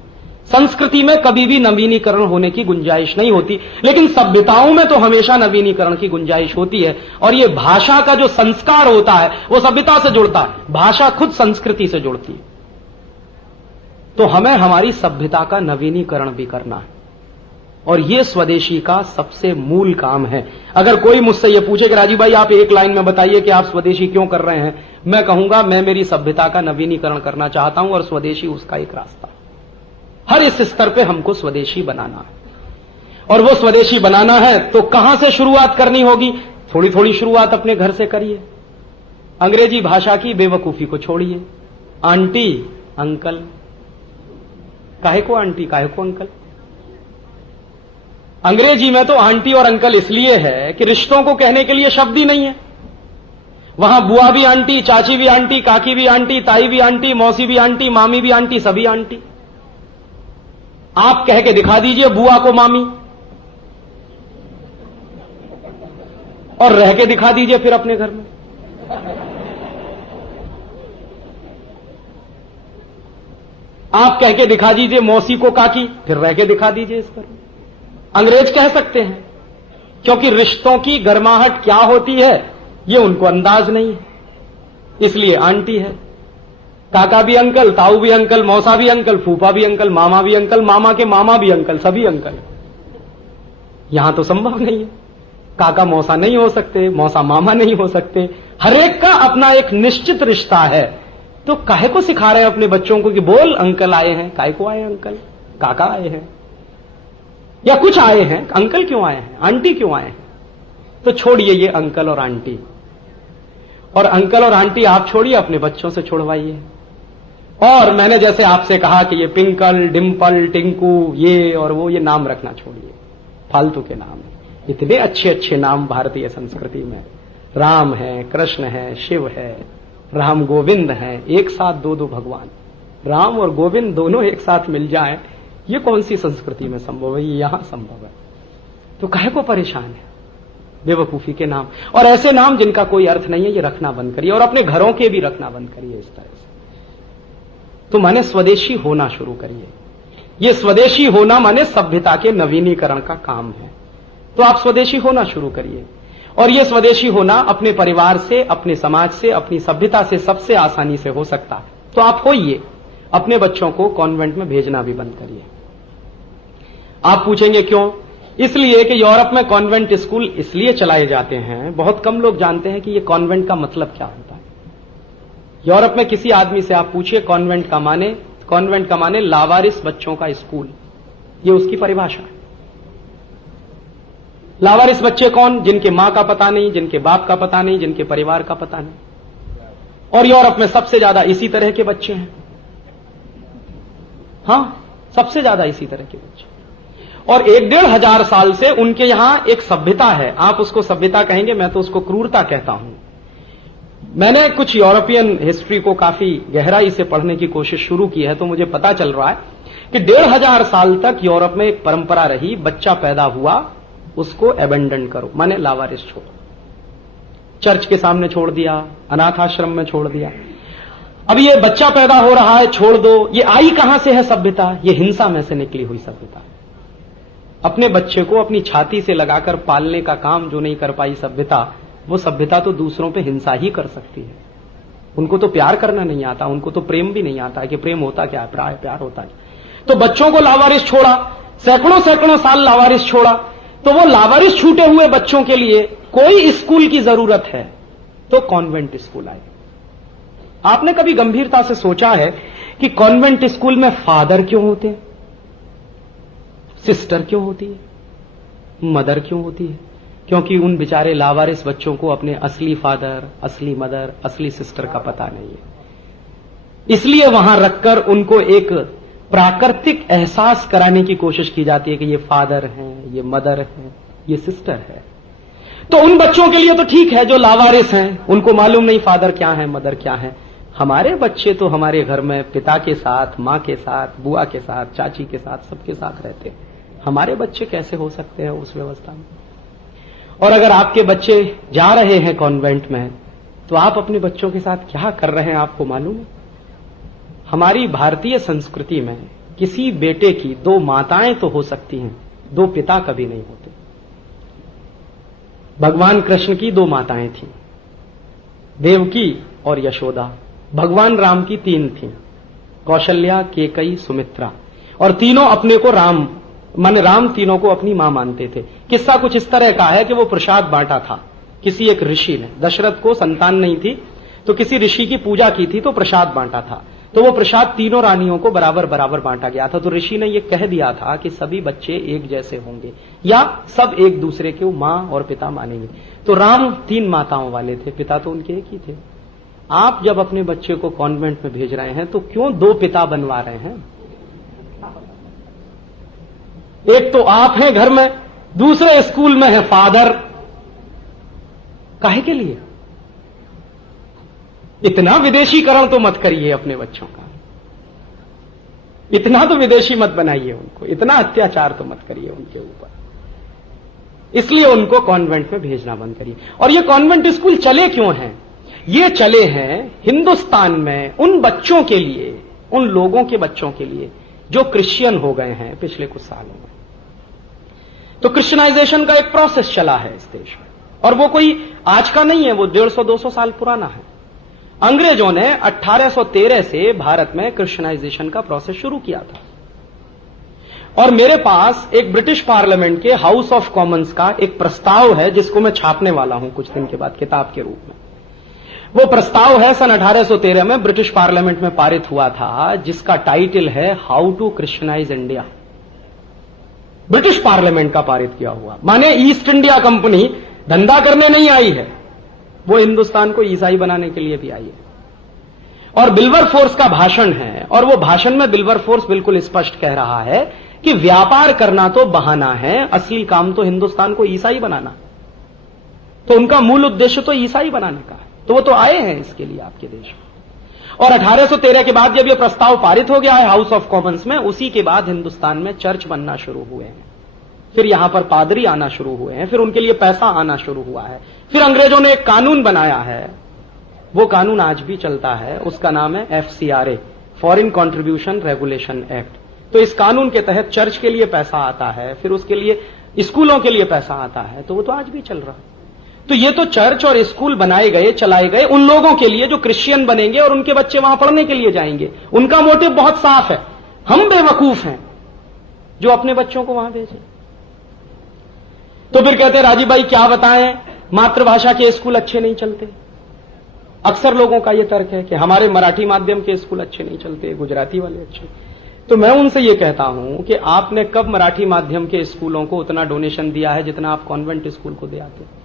संस्कृति में कभी भी नवीनीकरण होने की गुंजाइश नहीं होती, लेकिन सभ्यताओं में तो हमेशा नवीनीकरण की गुंजाइश होती है। और यह भाषा का जो संस्कार होता है वो सभ्यता से जुड़ता है, भाषा खुद संस्कृति से जुड़ती है। तो हमें हमारी सभ्यता का नवीनीकरण भी करना है और यह स्वदेशी का सबसे मूल काम है। अगर कोई मुझसे यह पूछे कि राजीव भाई आप एक लाइन में बताइए कि आप स्वदेशी क्यों कर रहे हैं, मैं कहूंगा मैं मेरी सभ्यता का नवीनीकरण करना चाहता हूं और स्वदेशी उसका एक रास्ता। हर इस स्तर पे हमको स्वदेशी बनाना है। और वो स्वदेशी बनाना है तो कहां से शुरुआत करनी होगी? थोड़ी थोड़ी शुरुआत अपने घर से करिए। अंग्रेजी भाषा की बेवकूफी को छोड़िए। आंटी अंकल, काहे को आंटी, काहे को अंकल? अंग्रेजी में तो आंटी और अंकल इसलिए है कि रिश्तों को कहने के लिए शब्द ही नहीं है। वहां बुआ भी आंटी, चाची भी आंटी, काकी भी आंटी, ताई भी आंटी, मौसी भी आंटी, मामी भी आंटी, सभी आंटी। आप कह के दिखा दीजिए बुआ को मामी और रह के दिखा दीजिए फिर अपने घर में। आप कह के दिखा दीजिए मौसी को काकी, फिर रह के दिखा दीजिए इस पर। अंग्रेज कह सकते हैं क्योंकि रिश्तों की गर्माहट क्या होती है ये उनको अंदाज नहीं है, इसलिए आंटी है। काका भी अंकल, ताऊ भी अंकल, मौसा भी अंकल, फूफा भी अंकल, मामा भी अंकल, मामा के मामा भी अंकल, सभी अंकल। यहां तो संभव नहीं है। काका मौसा नहीं हो सकते, मौसा मामा नहीं हो सकते। हर एक का अपना एक निश्चित रिश्ता है। तो काहे को सिखा रहे हैं अपने बच्चों को कि बोल अंकल आए हैं? काहे को आए अंकल, काका आए हैं? या कुछ आए हैं, अंकल क्यों आए हैं, आंटी क्यों आए हैं, तो छोड़िए ये अंकल और आंटी, और अंकल और आंटी आप छोड़िए, अपने बच्चों से छोड़वाइए। और मैंने जैसे आपसे कहा कि ये पिंकल, डिंपल, टिंकू, ये और वो, ये नाम रखना छोड़िए, फालतू के नाम है। इतने अच्छे अच्छे नाम भारतीय संस्कृति में, राम है, कृष्ण है, शिव है, राम गोविंद है, एक साथ दो दो भगवान, राम और गोविंद दोनों एक साथ मिल जाएं, ये कौन सी संस्कृति में संभव है, ये यहां संभव है। तो काहे को परेशान है बेवकूफी के नाम, और ऐसे नाम जिनका कोई अर्थ नहीं है, ये रखना बंद करिए, और अपने घरों के भी रखना बंद करिए इस तरह से। तो माने स्वदेशी होना शुरू करिए। ये स्वदेशी होना माने सभ्यता के नवीनीकरण का काम है। तो आप स्वदेशी होना शुरू करिए, और ये स्वदेशी होना अपने परिवार से, अपने समाज से, अपनी सभ्यता से सबसे आसानी से हो सकता है। तो आप होइए, अपने बच्चों को कॉन्वेंट में भेजना भी बंद करिए। आप पूछेंगे क्यों? इसलिए कि यूरोप में कॉन्वेंट स्कूल इसलिए चलाए जाते हैं, बहुत कम लोग जानते हैं कि ये कॉन्वेंट का मतलब क्या होता है। यूरोप में किसी आदमी से आप पूछिए कॉन्वेंट का माने लावारिस बच्चों का स्कूल, ये उसकी परिभाषा है। लावारिस बच्चे कौन? जिनके मां का पता नहीं, जिनके बाप का पता नहीं, जिनके परिवार का पता नहीं। और यूरोप में सबसे ज्यादा इसी तरह के बच्चे हैं। हां, सबसे ज्यादा इसी तरह के बच्चे, और 1-1.5 साल से उनके यहां एक सभ्यता है। आप उसको सभ्यता कहेंगे, मैं तो उसको क्रूरता कहता हूं। मैंने कुछ यूरोपियन हिस्ट्री को काफी गहराई से पढ़ने की कोशिश शुरू की है, तो मुझे पता चल रहा है कि 1,500 साल तक यूरोप में एक परंपरा रही, बच्चा पैदा हुआ उसको एबेंडन करो, माने लावारिस छोड़ो। चर्च के सामने छोड़ दिया, अनाथ आश्रम में छोड़ दिया। अब ये बच्चा पैदा हो रहा है, छोड़ दो। ये आई कहां से है सभ्यता? ये हिंसा में से निकली हुई सभ्यता। अपने बच्चे को अपनी छाती से लगाकर पालने का काम जो नहीं कर पाई सभ्यता, वो सभ्यता तो दूसरों पे हिंसा ही कर सकती है। उनको तो प्यार करना नहीं आता, उनको तो प्रेम भी नहीं आता कि प्रेम होता क्या है, प्यार होता है। तो बच्चों को लावारिस छोड़ा, सैकड़ों साल लावारिस छोड़ा। तो वो लावारिस छूटे हुए बच्चों के लिए कोई स्कूल की जरूरत है तो कॉन्वेंट स्कूल आए। आपने कभी गंभीरता से सोचा है कि कॉन्वेंट स्कूल में फादर क्यों होते हैं, सिस्टर क्यों होती है, मदर क्यों होती है? क्योंकि उन बेचारे लावारिस बच्चों को अपने असली फादर, असली मदर, असली सिस्टर का पता नहीं है। इसलिए वहां रखकर उनको एक प्राकृतिक एहसास कराने की कोशिश की जाती है कि ये फादर हैं, ये मदर है, ये सिस्टर है। तो उन बच्चों के लिए तो ठीक है जो लावारिस हैं, उनको मालूम नहीं फादर क्या है, मदर क्या है। हमारे बच्चे तो हमारे घर में पिता के साथ, मां के साथ, बुआ के साथ, चाची के साथ, सबके साथ रहते हैं। हमारे बच्चे कैसे हो सकते हैं उस व्यवस्था में? और अगर आपके बच्चे जा रहे हैं कॉन्वेंट में, तो आप अपने बच्चों के साथ क्या कर रहे हैं आपको मालूम है? हमारी भारतीय संस्कृति में किसी बेटे की 2 माताएं तो हो सकती हैं, 2 पिता कभी नहीं होते। भगवान कृष्ण की 2 माताएं थीं, देवकी और यशोदा। भगवान राम की 3 थीं, कौशल्या, केकई, सुमित्रा। और तीनों अपने को राम तीनों को अपनी मां मानते थे। किस्सा कुछ इस तरह का है कि वो प्रसाद बांटा था किसी एक ऋषि ने। दशरथ को संतान नहीं थी, तो किसी ऋषि की पूजा की थी, तो प्रसाद बांटा था। तो वो प्रसाद तीनों रानियों को बराबर बराबर बांटा गया था। तो ऋषि ने ये कह दिया था कि सभी बच्चे एक जैसे होंगे, या सब एक दूसरे को मां और पिता मानेंगे। तो राम 3 माताओं वाले थे, पिता तो उनके एक ही थे। आप जब अपने बच्चे को कॉन्वेंट में भेज रहे हैं तो क्यों 2 पिता बनवा रहे हैं? एक तो आप हैं घर में, दूसरे स्कूल में है फादर। काहे के लिए? इतना विदेशीकरण तो मत करिए अपने बच्चों का, इतना तो विदेशी मत बनाइए उनको, इतना अत्याचार तो मत करिए उनके ऊपर। इसलिए उनको कॉन्वेंट में भेजना बंद करिए। और ये कॉन्वेंट स्कूल चले क्यों हैं? ये चले हैं हिंदुस्तान में उन बच्चों के लिए, उन लोगों के बच्चों के लिए जो क्रिश्चियन हो गए हैं पिछले कुछ सालों में। तो क्रिश्चियनाइजेशन का एक प्रोसेस चला है इस देश में, और वो कोई आज का नहीं है, वो 150-200 साल पुराना है। अंग्रेजों ने 1813 से भारत में क्रिश्चियनाइजेशन का प्रोसेस शुरू किया था। और मेरे पास एक ब्रिटिश पार्लियामेंट के हाउस ऑफ कॉमन्स का एक प्रस्ताव है, जिसको मैं छापने वाला हूं कुछ दिन के बाद किताब के रूप में। वो प्रस्ताव है सन 1813 में ब्रिटिश पार्लियामेंट में पारित हुआ था, जिसका टाइटल है how to Christianise India. British parliament का पारित किया हुआ। माने ईस्ट इंडिया कंपनी धंधा करने नहीं आई है, वो हिंदुस्तान को ईसाई बनाने के लिए भी आई है। और विल्बरफोर्स का भाषण है, और वो भाषण में विल्बरफोर्स बिल्कुल स्पष्ट कह रहा है कि व्यापार करना तो बहाना है, असली काम तो हिंदुस्तान को ईसाई बनाना। तो उनका मूल उद्देश्य तो ईसाई बनाने का है, तो वो तो आए हैं इसके लिए आपके देश में। और 1813 के बाद जब ये प्रस्ताव पारित हो गया है हाउस ऑफ कॉमन्स में, उसी के बाद हिंदुस्तान में चर्च बनना शुरू हुए हैं, फिर यहां पर पादरी आना शुरू हुए हैं, फिर उनके लिए पैसा आना शुरू हुआ है। फिर अंग्रेजों ने एक कानून बनाया है, वो कानून आज भी चलता है, उसका नाम है FCRA, foreign contribution regulation act. तो इस कानून के तहत चर्च के लिए पैसा आता है, फिर उसके लिए स्कूलों के लिए पैसा आता है, तो वो तो आज भी चल रहा है। तो ये तो चर्च और स्कूल बनाए गए, चलाए गए उन लोगों के लिए जो क्रिश्चियन बनेंगे और उनके बच्चे वहां पढ़ने के लिए जाएंगे। उनका मोटिव बहुत साफ है, हम बेवकूफ हैं जो अपने बच्चों को वहां भेजें। तो फिर कहते हैं राजीव भाई क्या बताएं, मातृभाषा के स्कूल अच्छे नहीं चलते। अक्सर लोगों का यह तर्क है कि हमारे मराठी माध्यम के स्कूल अच्छे नहीं चलते, गुजराती वाले अच्छे। तो मैं उनसे यह कहता हूं कि आपने कब मराठी माध्यम के स्कूलों को उतना डोनेशन दिया है जितना आप कॉन्वेंट स्कूल को दे आते?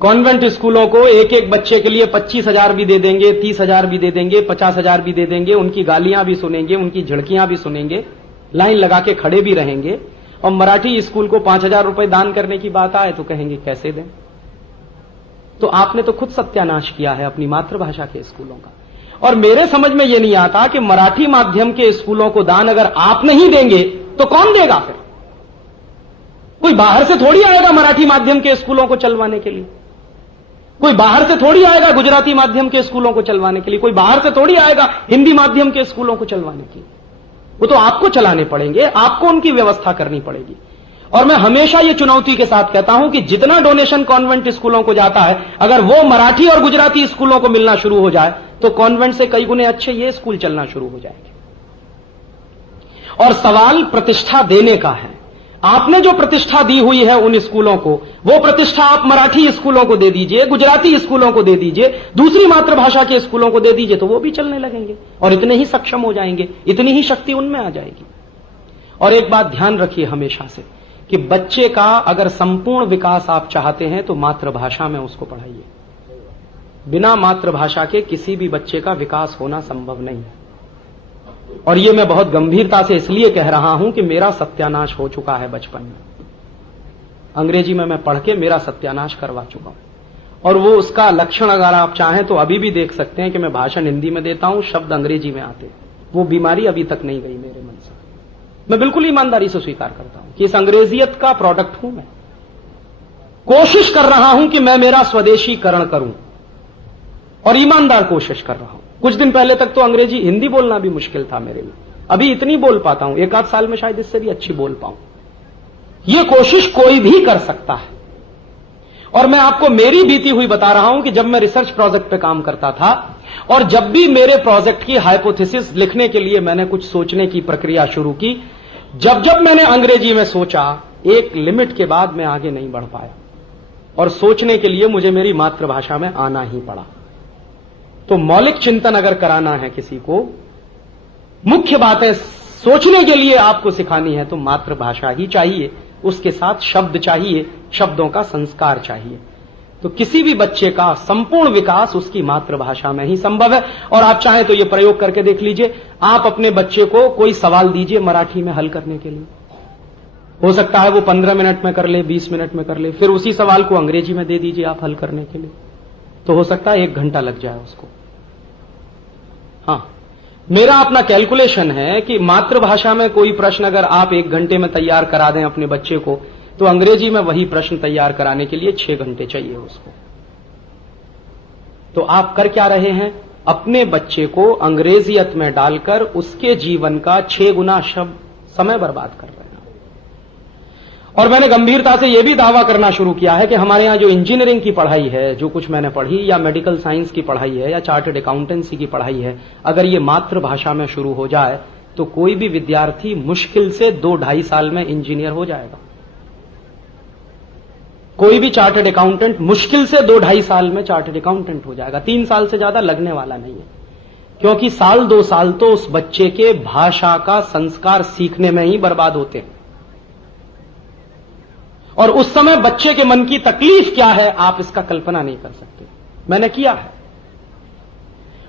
कॉन्वेंट स्कूलों को एक एक बच्चे के लिए 25,000 भी दे देंगे, 30,000 भी दे देंगे, 50,000 भी दे देंगे, उनकी गालियां भी सुनेंगे, उनकी झड़कियां भी सुनेंगे, लाइन लगा के खड़े भी रहेंगे। और मराठी स्कूल को 5,000 रुपए दान करने की बात आए तो कहेंगे कैसे दें। तो आपने तो खुद सत्यानाश किया है अपनी मातृभाषा के स्कूलों का। और मेरे समझ में यह नहीं आता कि मराठी माध्यम के स्कूलों को दान अगर आप नहीं देंगे तो कौन देगा? फिर कोई बाहर से थोड़ी आएगा मराठी माध्यम के स्कूलों को चलवाने के लिए, कोई बाहर से थोड़ी आएगा गुजराती माध्यम के स्कूलों को चलवाने के लिए, कोई बाहर से थोड़ी आएगा हिंदी माध्यम के स्कूलों को चलवाने के लिए। वो तो आपको चलाने पड़ेंगे, आपको उनकी व्यवस्था करनी पड़ेगी। और मैं हमेशा ये चुनौती के साथ कहता हूं कि जितना डोनेशन कॉन्वेंट स्कूलों को जाता है, अगर वो मराठी और गुजराती स्कूलों को मिलना शुरू हो जाए तो कॉन्वेंट से कई गुने अच्छे ये स्कूल चलना शुरू हो जाएंगे। और सवाल प्रतिष्ठा देने का है। आपने जो प्रतिष्ठा दी हुई है उन स्कूलों को, वो प्रतिष्ठा आप मराठी स्कूलों को दे दीजिए, गुजराती स्कूलों को दे दीजिए, दूसरी मातृभाषा के स्कूलों को दे दीजिए, तो वो भी चलने लगेंगे और इतने ही सक्षम हो जाएंगे, इतनी ही शक्ति उनमें आ जाएगी। और एक बात ध्यान रखिए हमेशा से कि बच्चे का अगर संपूर्ण विकास आप चाहते हैं तो मातृभाषा में उसको पढ़ाइए। बिना मातृभाषा के किसी भी बच्चे का विकास होना संभव नहीं है। और यह मैं बहुत गंभीरता से इसलिए कह रहा हूं कि मेरा सत्यानाश हो चुका है बचपन में। अंग्रेजी में मैं पढ़ के मेरा सत्यानाश करवा चुका हूं। और वो उसका लक्षण अगर आप चाहें तो अभी भी देख सकते हैं कि मैं भाषण हिंदी में देता हूं, शब्द अंग्रेजी में आते हैं। वो बीमारी अभी तक नहीं गई मेरे मन से। मैं बिल्कुल ईमानदारी से स्वीकार करता हूं कि इस अंग्रेजियत का प्रोडक्ट हूं मैं। कोशिश कर रहा हूं कि मैं मेरा स्वदेशीकरण करूं और ईमानदार कोशिश कर रहा हूं। कुछ दिन पहले तक तो अंग्रेजी हिंदी बोलना भी मुश्किल था मेरे लिए, अभी इतनी बोल पाता हूं, एक आध साल में शायद इससे भी अच्छी बोल पाऊं। यह कोशिश कोई भी कर सकता है। और मैं आपको मेरी बीती हुई बता रहा हूं कि जब मैं रिसर्च प्रोजेक्ट पे काम करता था और जब भी मेरे प्रोजेक्ट की हाइपोथेसिस लिखने के लिए मैंने कुछ सोचने की प्रक्रिया शुरू की, जब जब मैंने अंग्रेजी में सोचा, एक लिमिट के बाद मैं आगे नहीं बढ़ पाया और सोचने के लिए मुझे मेरी मातृभाषा में आना ही पड़ा। तो मौलिक चिंतन अगर कराना है किसी को, मुख्य बात है सोचने के लिए आपको सिखानी है तो मातृभाषा ही चाहिए, उसके साथ शब्द चाहिए, शब्दों का संस्कार चाहिए। तो किसी भी बच्चे का संपूर्ण विकास उसकी मातृभाषा में ही संभव है। और आप चाहें तो यह प्रयोग करके देख लीजिए। आप अपने बच्चे को कोई सवाल दीजिए मराठी में हल करने के लिए, हो सकता है वो 15 मिनट में कर ले, 20 मिनट में कर ले। फिर उसी सवाल को अंग्रेजी में दे दीजिए आप हल करने के लिए, तो हो सकता है 1 घंटा लग जाए उसको। हाँ, मेरा अपना कैलकुलेशन है कि मातृभाषा में कोई प्रश्न अगर आप 1 घंटे में तैयार करा दें अपने बच्चे को, तो अंग्रेजी में वही प्रश्न तैयार कराने के लिए 6 घंटे चाहिए उसको। तो आप कर क्या रहे हैं? अपने बच्चे को अंग्रेजियत में डालकर उसके जीवन का 6 गुना समय बर्बाद कर रहे हैं। और मैंने गंभीरता से यह भी दावा करना शुरू किया है कि हमारे यहां जो इंजीनियरिंग की पढ़ाई है, जो कुछ मैंने पढ़ी, या मेडिकल साइंस की पढ़ाई है, या चार्टर्ड अकाउंटेंसी की पढ़ाई है, अगर ये मातृभाषा में शुरू हो जाए तो कोई भी विद्यार्थी मुश्किल से 2-2.5 साल में इंजीनियर हो जाएगा। कोई भी चार्टर्ड अकाउंटेंट मुश्किल से 2-2.5 साल में चार्टर्ड अकाउंटेंट हो जाएगा। 3 साल से ज्यादा लगने वाला नहीं है। क्योंकि साल 2 साल तो उस बच्चे के भाषा का संस्कार सीखने में ही बर्बाद होते हैं। और उस समय बच्चे के मन की तकलीफ क्या है आप इसका कल्पना नहीं कर सकते। मैंने किया है।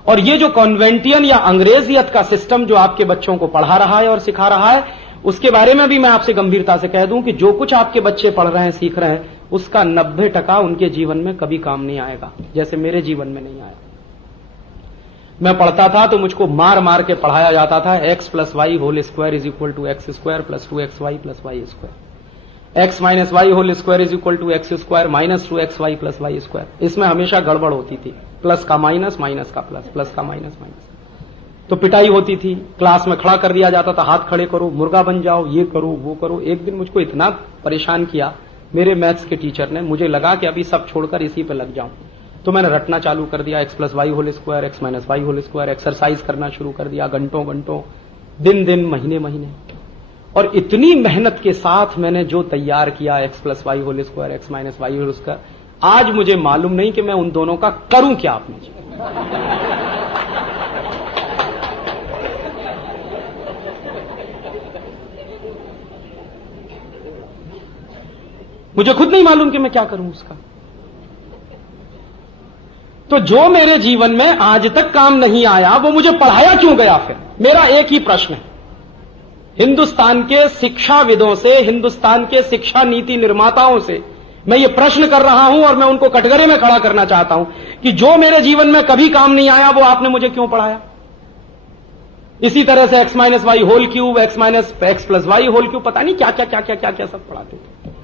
और ये जो कॉन्वेंटियन या अंग्रेजियत का सिस्टम जो आपके बच्चों को पढ़ा रहा है और सिखा रहा है, उसके बारे में भी मैं आपसे गंभीरता से कह दूं कि जो कुछ आपके बच्चे पढ़ रहे हैं, सीख रहे हैं, उसका 90% उनके जीवन में कभी काम नहीं आएगा, जैसे मेरे जीवन में नहीं आया। मैं पढ़ता था तो मुझको मार मार के पढ़ाया जाता था, x + y whole square is equal to x square plus 2xy plus y square, x minus y whole square is equal to x square minus 2xy plus y square. इसमें हमेशा गड़बड़ होती थी, प्लस का माइनस, माइनस का प्लस, प्लस का माइनस, माइनस। तो पिटाई होती थी, क्लास में खड़ा कर दिया जाता था, हाथ खड़े करो, मुर्गा बन जाओ, ये करो वो करो। एक दिन मुझको इतना परेशान किया मेरे मैथ्स के टीचर ने, मुझे लगा कि अभी सब छोड़कर इसी पे लग जाऊं। तो मैंने रटना चालू कर दिया, x + y whole square, x minus y whole square, exercise करना शुरू कर दिया, घंटों घंटों, दिन दिन, महीने महीने। और इतनी मेहनत के साथ मैंने जो तैयार किया x + y whole square, x minus y whole square, आज मुझे मालूम नहीं कि मैं उन दोनों का करूं क्या अपने जीवन। मुझे खुद नहीं मालूम कि मैं क्या करूं उसका। तो जो मेरे जीवन में आज तक काम नहीं आया वो मुझे पढ़ाया क्यों गया फिर? मेरा एक ही प्रश्न है। हिंदुस्तान के शिक्षाविदों से, हिंदुस्तान के शिक्षा नीति निर्माताओं से मैं ये प्रश्न कर रहा हूं और मैं उनको कटघरे में खड़ा करना चाहता हूं कि जो मेरे जीवन में कभी काम नहीं आया वो आपने मुझे क्यों पढ़ाया? इसी तरह से x minus y whole cube, x minus x plus y whole cube, पता नहीं क्या क्या क्या क्या क्या क्या सब पढ़ाते थे।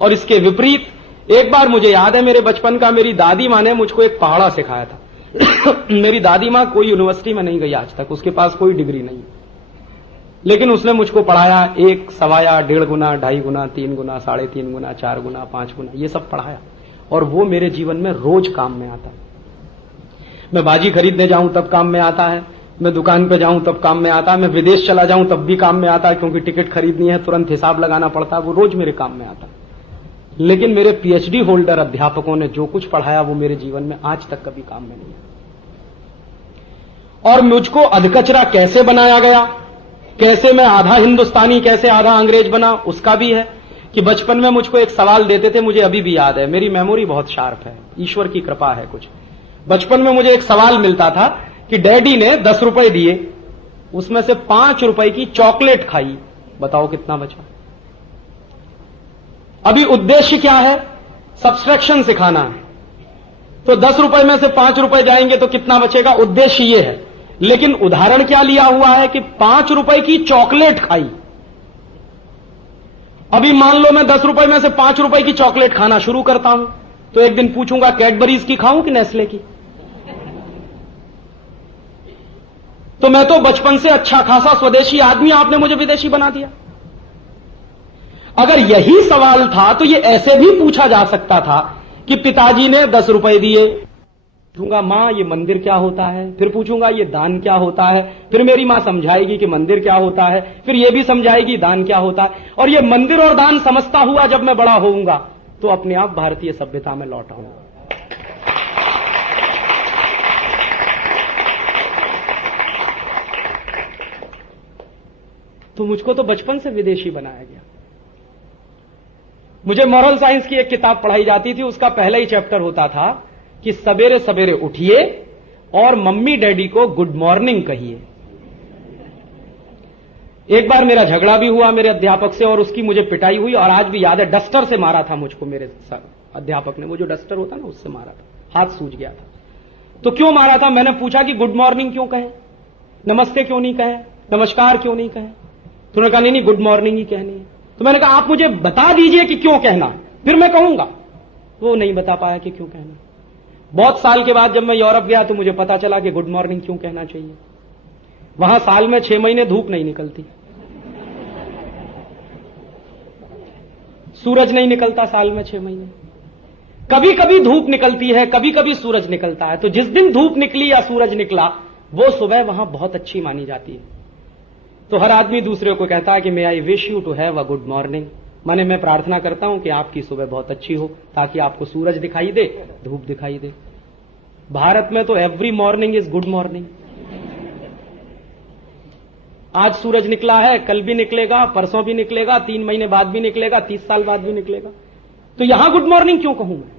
और इसके विपरीत एक बार मुझे याद है मेरे बचपन का, मेरी दादी मां ने मुझको एक पहाड़ा सिखाया था। मेरी दादी मां कोई यूनिवर्सिटी में नहीं गई आज तक, उसके पास कोई डिग्री नहीं, लेकिन उसने मुझको पढ़ाया 1, सवाया, 1.5 गुना, 2.5 गुना, 3 गुना, 3.5 गुना, 4 गुना, 5 गुना, ये सब पढ़ाया। और वो मेरे जीवन में रोज काम में आता है। मैं बाजी खरीदने जाऊं तब काम में आता है, मैं दुकान पे जाऊं तब काम में आता है, मैं विदेश चला जाऊं तब भी काम में आता है, क्योंकि टिकट खरीदनी है, तुरंत हिसाब लगाना पड़ता है, वो रोज मेरे काम में आता है। लेकिन मेरे पीएचडी होल्डर अध्यापकों ने जो कुछ पढ़ाया वो मेरे जीवन में आज तक कभी काम में नहीं आया। और मुझको अधकचरा कैसे बनाया गया, कैसे मैं आधा हिंदुस्तानी, कैसे आधा अंग्रेज बना, उसका भी है कि बचपन में मुझको एक सवाल देते थे, मुझे अभी भी याद है, मेरी मेमोरी बहुत शार्प है, ईश्वर की कृपा है कुछ। बचपन में मुझे एक सवाल मिलता था कि डैडी ने 10 रुपए दिए, उसमें से 5 रुपए की चॉकलेट खाई, बताओ कितना बचा? अभी उद्देश्य क्या है? सब्सट्रैक्शन सिखाना है। तो 10 रुपए में से 5 रुपए जाएंगे तो कितना बचेगा? उद्देश्य ये है। लेकिन उदाहरण क्या लिया हुआ है कि 5 रुपए की चॉकलेट खाई। अभी मान लो मैं 10 रुपए में से 5 रुपए की चॉकलेट खाना शुरू करता हूं, तो एक दिन पूछूंगा कैडबरीज की खाऊं कि नेस्ले की? तो मैं तो बचपन से अच्छा खासा स्वदेशी आदमी, आपने मुझे विदेशी बना दिया। अगर यही सवाल था तो ये ऐसे भी पूछा जा सकता था कि पिताजी ने 10 रुपए दिए, पूछूंगा मां ये मंदिर क्या होता है, फिर पूछूंगा ये दान क्या होता है, फिर मेरी मां समझाएगी कि मंदिर क्या होता है, फिर ये भी समझाएगी दान क्या होता है, और ये मंदिर और दान समझता हुआ जब मैं बड़ा होऊंगा तो अपने आप भारतीय सभ्यता में लौट आऊंगा। तो मुझको तो बचपन से विदेशी बनाया गया। मुझे मॉरल साइंस की एक किताब पढ़ाई जाती थी, उसका पहला ही चैप्टर होता था कि सवेरे सवेरे उठिए और मम्मी डैडी को गुड मॉर्निंग कहिए। एक बार मेरा झगड़ा भी हुआ मेरे अध्यापक से और उसकी मुझे पिटाई हुई, और आज भी याद है, डस्टर से मारा था मुझको मेरे अध्यापक ने, वो जो डस्टर होता ना उससे मारा था, हाथ सूज गया था। तो क्यों मारा था? मैंने पूछा कि गुड मॉर्निंग क्यों कहें, नमस्ते क्यों नहीं कहें, नमस्कार क्यों नहीं कहें? तो उन्होंने कहा नहीं गुड मॉर्निंग ही कहनी है। तो मैंने कहा आप मुझे बता दीजिए कि क्यों कहना, फिर मैं कहूंगा। वो नहीं बता पाया कि क्यों कहना। बहुत साल के बाद जब मैं यूरोप गया तो मुझे पता चला कि गुड मॉर्निंग क्यों कहना चाहिए। वहां साल में 6 महीने धूप नहीं निकलती, सूरज नहीं निकलता साल में 6 महीने, कभी कभी धूप निकलती है, कभी कभी सूरज निकलता है। तो जिस दिन धूप निकली या सूरज निकला वो सुबह वहां बहुत अच्छी मानी जाती है। तो हर आदमी दूसरे को कहता है कि may I wish you to have a good morning, माने मैं प्रार्थना करता हूं कि आपकी सुबह बहुत अच्छी हो, ताकि आपको सूरज दिखाई दे, धूप दिखाई दे। भारत में तो every morning is good morning. आज सूरज निकला है, कल भी निकलेगा, परसों भी निकलेगा, 3 महीने बाद भी निकलेगा, 30 साल बाद भी निकलेगा। तो यहां गुड मॉर्निंग क्यों कहूं मैं?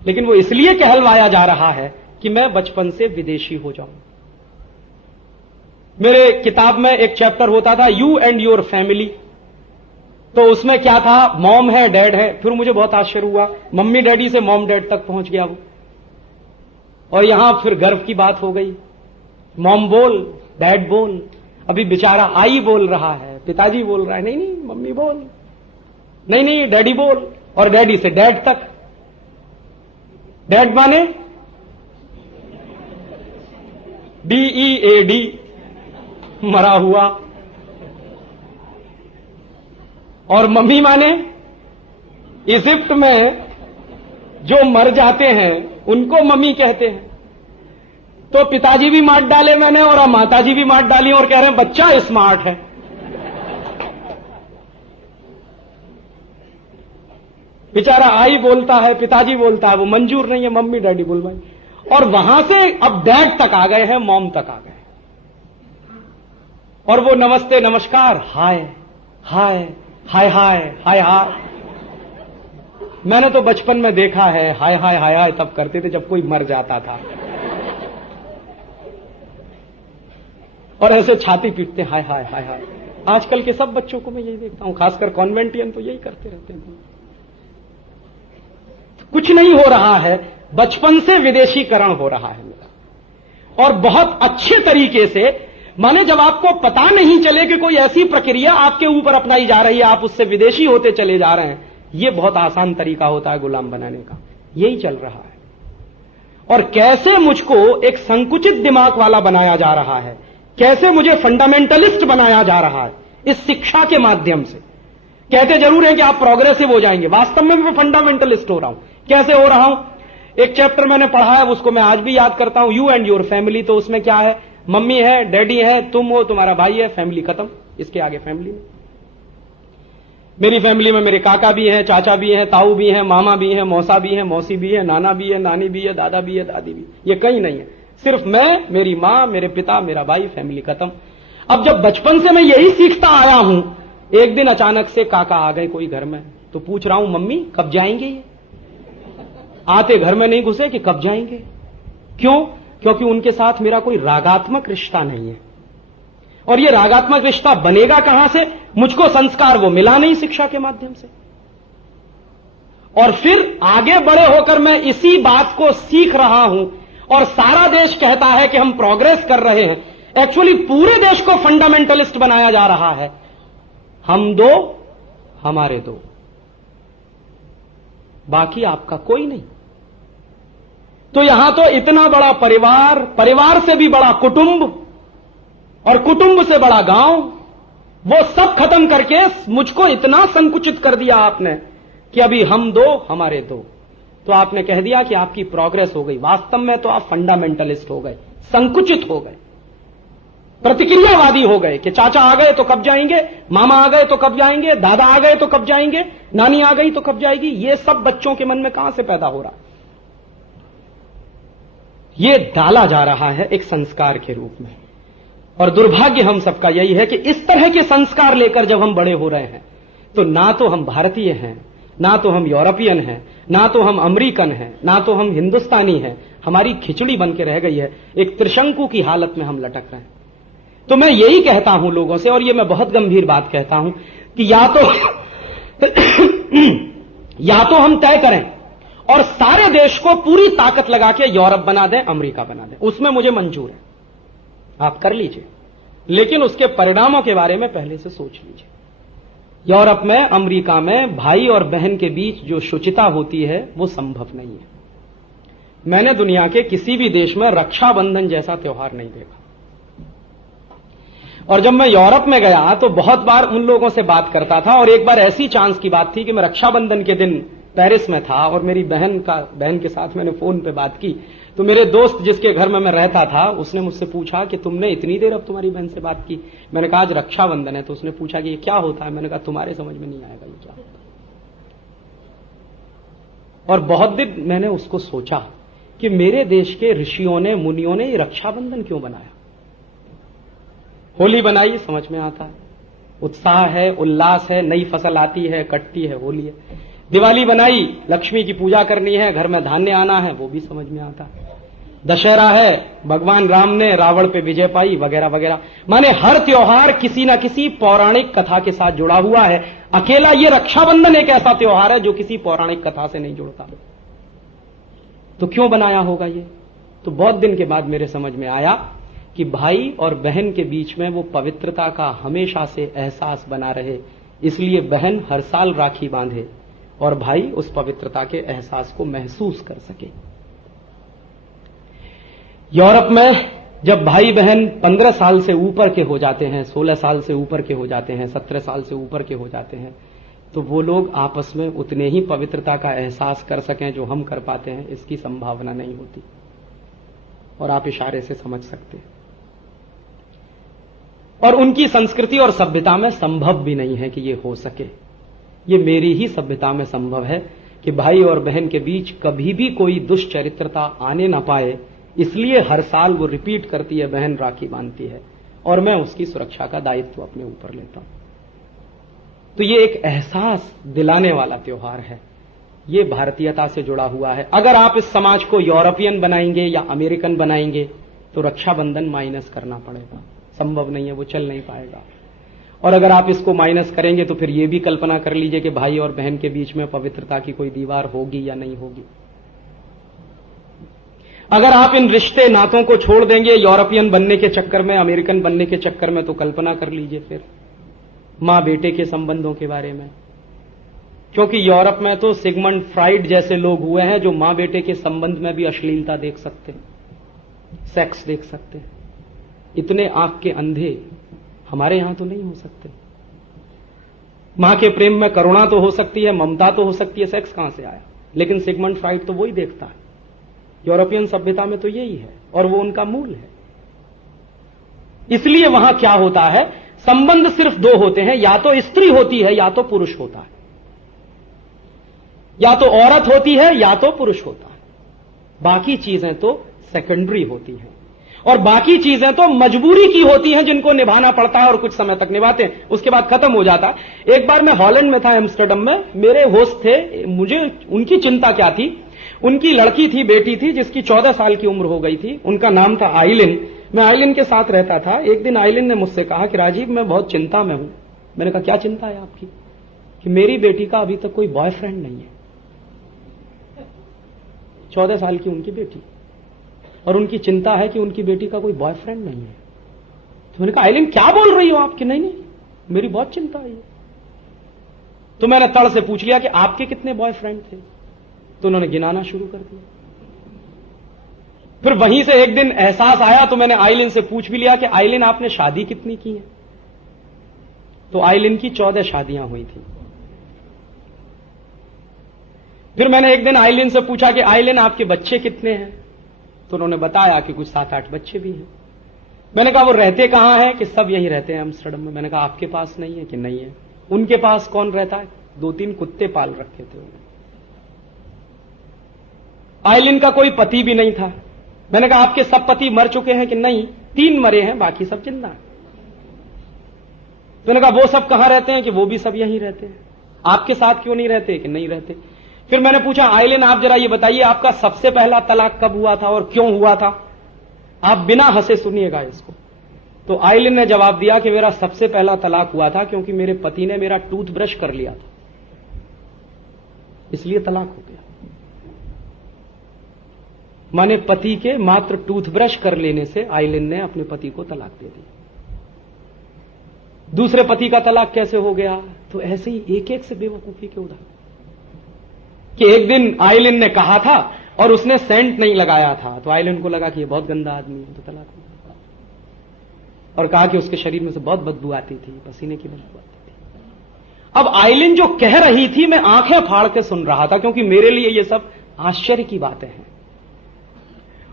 लेकिन वो इसलिए कहलवाया जा रहा है कि मैं बचपन से विदेशी हो जाऊं। मेरे किताब में एक चैप्टर होता था यू एंड योर फैमिली, तो उसमें क्या था, मॉम है, डैड है। फिर मुझे बहुत आश्चर्य हुआ, मम्मी डैडी से मॉम डैड तक पहुंच गया वो। और यहां फिर गर्व की बात हो गई, मॉम बोल, डैड बोल। अभी बेचारा आई बोल रहा है, पिताजी बोल रहा है, नहीं नहीं मम्मी बोल, नहीं नहीं डैडी बोल, और डैडी से डैड तक। डैड माने DEAD, मरा हुआ। और मम्मी माने इजिप्ट में जो मर जाते हैं उनको मम्मी कहते हैं। तो पिताजी भी मार डाले मैंने और माताजी भी मार डाली और कह रहे हैं बच्चा स्मार्ट है। बेचारा आई बोलता है, पिताजी बोलता है, वो मंजूर नहीं है, मम्मी डैडी बोल भाई। और वहां से अब डैड तक आ गए हैं, मॉम तक आ गए। और वो नमस्ते नमस्कार, हाय हाय हाय हाय हाय हाय। मैंने तो बचपन में देखा है हाय हाय हाय हाय तब करते थे जब कोई मर जाता था, और ऐसे छाती पीटते हाय हाय हाय हाय। आजकल के सब बच्चों को मैं यही देखता हूं, खासकर कॉन्वेंटियन तो यही करते रहते हैं। कुछ नहीं हो रहा है, बचपन से विदेशीकरण हो रहा है मेरा, और बहुत अच्छे तरीके से। माने जब आपको पता नहीं चले कि कोई ऐसी प्रक्रिया आपके ऊपर अपनाई जा रही है, आप उससे विदेशी होते चले जा रहे हैं, यह बहुत आसान तरीका होता है गुलाम बनाने का। यही चल रहा है। और कैसे मुझको एक संकुचित दिमाग वाला बनाया जा रहा है, कैसे मुझे फंडामेंटलिस्ट बनाया जा रहा है इस शिक्षा के माध्यम से। कहते जरूर है कि आप प्रोग्रेसिव हो जाएंगे, वास्तव में मैं फंडामेंटलिस्ट हो रहा हूं। कैसे हो रहा हूं? एक चैप्टर मैंने पढ़ा है, उसको मैं आज भी याद करता हूं, यू एंड योर फैमिली। तो उसमें क्या है, मम्मी है, डैडी है, तुम हो, तुम्हारा भाई है, फैमिली खत्म। इसके आगे फैमिली नहीं। मेरी फैमिली में मेरे काका भी हैं, चाचा भी हैं, ताऊ भी हैं, मामा भी हैं, मौसा भी हैं, मौसी भी है, नाना भी है, नानी भी है, दादा भी है, दादी भी। ये कहीं नहीं है, सिर्फ मैं, मेरी मां, मेरे पिता, मेरा भाई, फैमिली खत्म। अब जब बचपन से मैं यही सीखता आया हूं, एक दिन अचानक से काका आ गए कोई घर में, तो पूछ रहा हूं मम्मी कब जाएंगे ये? आते घर में नहीं घुसे कि कब जाएंगे। क्यों? क्योंकि उनके साथ मेरा कोई रागात्मक रिश्ता नहीं है। और ये रागात्मक रिश्ता बनेगा कहां से? मुझको संस्कार वो मिला नहीं शिक्षा के माध्यम से। और फिर आगे बड़े होकर मैं इसी बात को सीख रहा हूं, और सारा देश कहता है कि हम प्रोग्रेस कर रहे हैं। एक्चुअली पूरे देश को फंडामेंटलिस्ट बनाया जा रहा है। हम दो, हमारे दो, बाकी आपका कोई नहीं। तो यहां तो इतना बड़ा परिवार, परिवार से भी बड़ा कुटुंब, और कुटुंब से बड़ा गांव, वो सब खत्म करके मुझको इतना संकुचित कर दिया आपने कि अभी हम दो, हमारे दो। तो आपने कह दिया कि आपकी प्रोग्रेस हो गई। वास्तव में तो आप फंडामेंटलिस्ट हो गए, संकुचित हो गए, प्रतिक्रियावादी हो गए कि चाचा आ गए तो कब जाएंगे, मामा आ गए तो कब जाएंगे, दादा आ गए तो कब जाएंगे, नानी आ गई तो कब जाएगी। ये सब बच्चों के मन में कहां से पैदा हो रहा? ये डाला जा रहा है एक संस्कार के रूप में। और दुर्भाग्य हम सबका यही है कि इस तरह के संस्कार लेकर जब हम बड़े हो रहे हैं, तो ना तो हम भारतीय हैं, ना तो हम यूरोपियन हैं, ना तो हम अमेरिकन हैं, ना तो हम हिंदुस्तानी हैं। हमारी खिचड़ी बन के रह गई है, एक त्रिशंकु की हालत में हम लटक रहे हैं। तो मैं यही कहता हूं लोगों से, और ये मैं बहुत गंभीर बात कहता हूं कि या तो हम तय करें और सारे देश को पूरी ताकत लगा के यूरोप बना दें, अमेरिका बना दें, उसमें मुझे मंजूर है, आप कर लीजिए। लेकिन उसके परिणामों के बारे में पहले से सोच लीजिए। यूरोप में, अमेरिका में भाई और बहन के बीच जो शुचिता होती है वो संभव नहीं है। मैंने दुनिया के किसी भी देश में रक्षाबंधन जैसा त्योहार नहीं देखा। और जब मैं यूरोप में गया तो बहुत बार उन लोगों से बात करता था, और एक बार ऐसी चांस की बात थी कि मैं रक्षाबंधन के दिन पेरिस में था, और मेरी बहन के साथ मैंने फोन पे बात की। तो मेरे दोस्त जिसके घर में मैं रहता था, उसने मुझसे पूछा कि तुमने इतनी देर अब तुम्हारी बहन से बात की। मैंने कहा आज रक्षाबंधन है। तो उसने पूछा कि ये क्या होता है? मैंने कहा तुम्हारे समझ में नहीं आएगा ये क्या होता और बहुत दिन मैंने उसको सोचा कि मेरे देश के ऋषियों ने, मुनियों ने ये रक्षाबंधन क्यों बनाया। होली बनाई, समझ में आता है, उत्साह है, उल्लास है, नई फसल आती है, कटती है, होली है। दिवाली बनाई, लक्ष्मी की पूजा करनी है, घर में धान्य आना है, वो भी समझ में आता है। दशहरा है, भगवान राम ने रावण पे विजय पाई, वगैरह वगैरह। माने हर त्योहार किसी ना किसी पौराणिक कथा के साथ जुड़ा हुआ है। अकेला ये रक्षाबंधन एक ऐसा त्योहार है जो किसी पौराणिक कथा से नहीं जुड़ता। तो क्यों बनाया होगा ये? तो बहुत दिन के बाद मेरे समझ में आया कि भाई और बहन के बीच में वो पवित्रता का हमेशा से एहसास बना रहे, इसलिए बहन हर साल राखी बांधे और भाई उस पवित्रता के एहसास को महसूस कर सके। यूरोप में जब भाई बहन 15 साल से ऊपर के हो जाते हैं, 16 साल से ऊपर के हो जाते हैं, 17 साल से ऊपर के हो जाते हैं, तो वो लोग आपस में उतने ही पवित्रता का एहसास कर सकें जो हम कर पाते हैं, इसकी संभावना नहीं होती। और आप इशारे से समझ सकते हैं। और उनकी संस्कृति और सभ्यता में संभव भी नहीं है कि ये हो सके। ये मेरी ही सभ्यता में संभव है कि भाई और बहन के बीच कभी भी कोई दुष्चरित्रता आने ना पाए, इसलिए हर साल वो रिपीट करती है, बहन राखी बांधती है और मैं उसकी सुरक्षा का दायित्व अपने ऊपर लेता हूं। तो ये एक एहसास दिलाने वाला त्योहार है, ये भारतीयता से जुड़ा हुआ है। अगर आप इस समाज को यूरोपियन बनाएंगे या अमेरिकन बनाएंगे तो रक्षाबंधन माइनस करना पड़ेगा, संभव नहीं है, वो चल नहीं पाएगा। और अगर आप इसको माइनस करेंगे तो फिर ये भी कल्पना कर लीजिए कि भाई और बहन के बीच में पवित्रता की कोई दीवार होगी या नहीं होगी। अगर आप इन रिश्ते नातों को छोड़ देंगे यूरोपियन बनने के चक्कर में, अमेरिकन बनने के चक्कर में, तो कल्पना कर लीजिए फिर मां बेटे के संबंधों के बारे में। क्योंकि यूरोप में तो सिगमंड फ्राइड जैसे लोग हुए हैं जो मां बेटे के संबंध में भी अश्लीलता देख सकते हैं, सेक्स देख सकते हैं। इतने आंख के अंधे हमारे यहां तो नहीं हो सकते। मां के प्रेम में करुणा तो हो सकती है, ममता तो हो सकती है, सेक्स कहां से आया? लेकिन सिगमंड फ्राइड तो वही देखता है। यूरोपियन सभ्यता में तो यही है और वो उनका मूल है। इसलिए वहां क्या होता है, संबंध सिर्फ दो होते हैं, या तो स्त्री होती है या तो पुरुष होता है, या तो औरत होती है या तो पुरुष होता है। बाकी चीजें तो सेकेंडरी होती हैं और बाकी चीजें तो मजबूरी की होती हैं जिनको निभाना पड़ता है और कुछ समय तक निभाते हैं, उसके बाद खत्म हो जाता है। एक बार मैं हॉलैंड में था, एम्स्टर्डम में, मेरे होस्ट थे। मुझे उनकी चिंता क्या थी, उनकी लड़की थी, बेटी थी जिसकी 14 साल की उम्र हो गई थी। उनका नाम था आइलिन। मैं आइलिन के साथ रहता था। एक दिन आइलिन ने मुझसे कहा कि राजीव मैं बहुत चिंता में हूं। मैंने कहा क्या चिंता है आपकी? कि मेरी बेटी का अभी तक कोई बॉयफ्रेंड नहीं है। 14 साल की उनकी बेटी, और उनकी चिंता है कि उनकी बेटी का कोई बॉयफ्रेंड नहीं है। तो मैंने कहा आइलिन क्या बोल रही हो आप? कि नहीं मेरी बहुत चिंता है। तो मैंने तड़ से पूछ लिया कि आपके कितने बॉयफ्रेंड थे? तो उन्होंने गिनाना शुरू कर दिया। फिर वहीं से एक दिन एहसास आया तो मैंने आइलिन से पूछ भी लिया कि आइलिन आपने शादी कितनी की है? तो आइलिन की 14 शादियां हुई थी। फिर मैंने एक दिन आइलिन से पूछा कि आइलिन आपके बच्चे कितने हैं? तो उन्होंने बताया कि कुछ 7-8 बच्चे भी हैं। मैंने कहा वो रहते कहां हैं? कि सब यहीं रहते हैं एम्स्टर्डम में। मैंने कहा आपके पास नहीं है? कि नहीं है। उनके पास कौन रहता है? 2-3 कुत्ते पाल रखे थे उन्होंने। आइलिन का कोई पति भी नहीं था। मैंने कहा आपके सब पति मर चुके हैं? कि नहीं, 3 मरे हैं, बाकी सब जिंदा हैं। मैंने कहा वो सब कहां रहते हैं? कि वो भी सब यहीं रहते हैं। आपके साथ क्यों नहीं रहते? कि नहीं रहते। फिर मैंने पूछा आइलिन आप जरा ये बताइए आपका सबसे पहला तलाक कब हुआ था और क्यों हुआ था? आप बिना हंसे सुनिएगा इसको। तो आइलिन ने जवाब दिया कि मेरा सबसे पहला तलाक हुआ था क्योंकि मेरे पति ने मेरा टूथब्रश कर लिया था, इसलिए तलाक हो गया। माने पति के मात्र टूथब्रश कर लेने से आइलिन ने अपने पति को तलाक दे दी। दूसरे पति का तलाक कैसे हो गया? तो ऐसे ही एक एक से बेवकूफी के उदाहरण। कि एक दिन आइलिन ने कहा था और उसने सेंट नहीं लगाया था, तो आइलिन को लगा कि ये बहुत गंदा आदमी है, तो तलाक हो गया। और कहा कि उसके शरीर में से बहुत बदबू आती थी, पसीने की बदबू आती थी। अब आइलिन जो कह रही थी मैं आंखें फाड़ के सुन रहा था, क्योंकि मेरे लिए ये सब आश्चर्य की बातें हैं।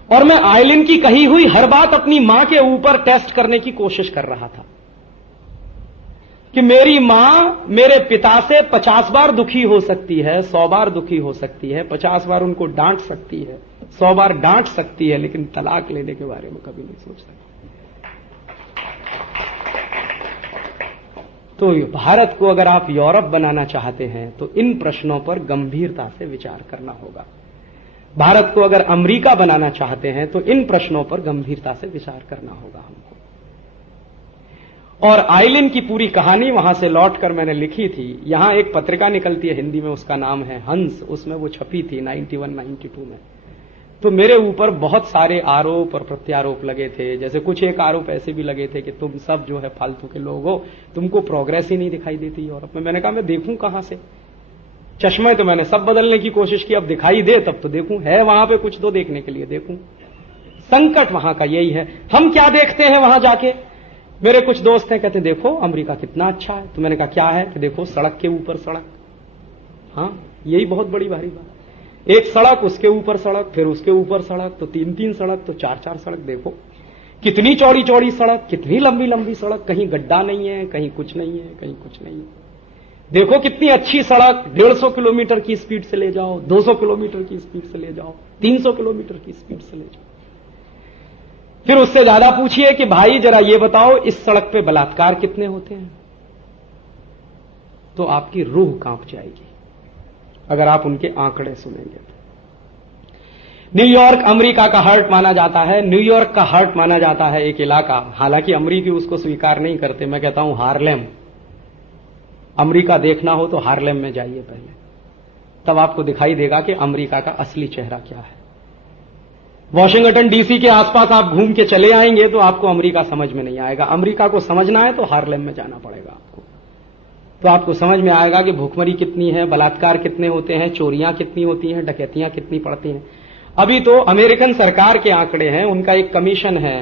और मैं आइलिन की कही हुई हर बात अपनी मां के ऊपर टेस्ट करने की कोशिश कर रहा था। कि मेरी मां मेरे पिता से 50 बार दुखी हो सकती है, 100 बार दुखी हो सकती है, 50 बार उनको डांट सकती है, 100 बार डांट सकती है, लेकिन तलाक लेने के बारे में कभी नहीं सोच सकती। तो भारत को अगर आप यूरोप बनाना चाहते हैं तो इन प्रश्नों पर गंभीरता से विचार करना होगा। भारत को अगर अमेरिका बनाना चाहते हैं तो इन प्रश्नों पर गंभीरता से विचार करना होगा हमको। और आइलिन की पूरी कहानी वहां से लौटकर मैंने लिखी थी। यहां एक पत्रिका निकलती है हिंदी में, उसका नाम है हंस, उसमें वो छपी थी 91-92 में। तो मेरे ऊपर बहुत सारे आरोप और प्रत्यारोप लगे थे। जैसे कुछ एक आरोप ऐसे भी लगे थे कि तुम सब जो है फालतू के लोग हो, तुमको प्रोग्रेस ही नहीं दिखाई देती यूरोप में। मैंने कहा मैं देखूं कहां से, चश्मे तो मैंने सब बदलने की कोशिश की, अब दिखाई दे तब तो देखूं, है वहां पे कुछ तो देखने के लिए देखूं। संकट वहां का यही है। हम क्या देखते हैं वहां जाके? मेरे कुछ दोस्त हैं, कहते देखो अमेरिका कितना अच्छा है। तो मैंने कहा क्या है? कि देखो सड़क के ऊपर सड़क। हाँ, यही बहुत बड़ी भारी बात। एक सड़क, उसके ऊपर सड़क, फिर उसके ऊपर सड़क, तो 3-3 सड़क, तो 4-4 सड़क। देखो कितनी चौड़ी चौड़ी सड़क, कितनी लंबी लंबी सड़क, कहीं गड्ढा नहीं है, कहीं कुछ नहीं है, कहीं कुछ नहीं है। देखो कितनी अच्छी सड़क, 150 किलोमीटर की स्पीड से ले जाओ, 200 किलोमीटर की स्पीड से ले जाओ, 300 किलोमीटर की स्पीड से ले जाओ। फिर उससे ज्यादा पूछिए कि भाई जरा ये बताओ इस सड़क पे बलात्कार कितने होते हैं, तो आपकी रूह कांप जाएगी अगर आप उनके आंकड़े सुनेंगे तो। न्यूयॉर्क अमेरिका का हार्ट माना जाता है। न्यूयॉर्क का हार्ट माना जाता है एक इलाका, हालांकि अमेरिकी उसको स्वीकार नहीं करते। मैं कहता हूं हार्लेम। अमेरिका देखना हो तो हार्लेम में जाइए पहले, तब आपको दिखाई देगा कि अमेरिका का असली चेहरा क्या है। वॉशिंगटन डीसी के आसपास आप घूम के चले आएंगे तो आपको अमेरिका समझ में नहीं आएगा। अमेरिका को समझना है तो हार्लेम में जाना पड़ेगा आपको, तो आपको समझ में आएगा कि भूखमरी कितनी है, बलात्कार कितने होते हैं, चोरियां कितनी होती हैं, डकैतियां कितनी पड़ती हैं। अभी तो अमेरिकन सरकार के आंकड़े हैं, उनका एक कमीशन है,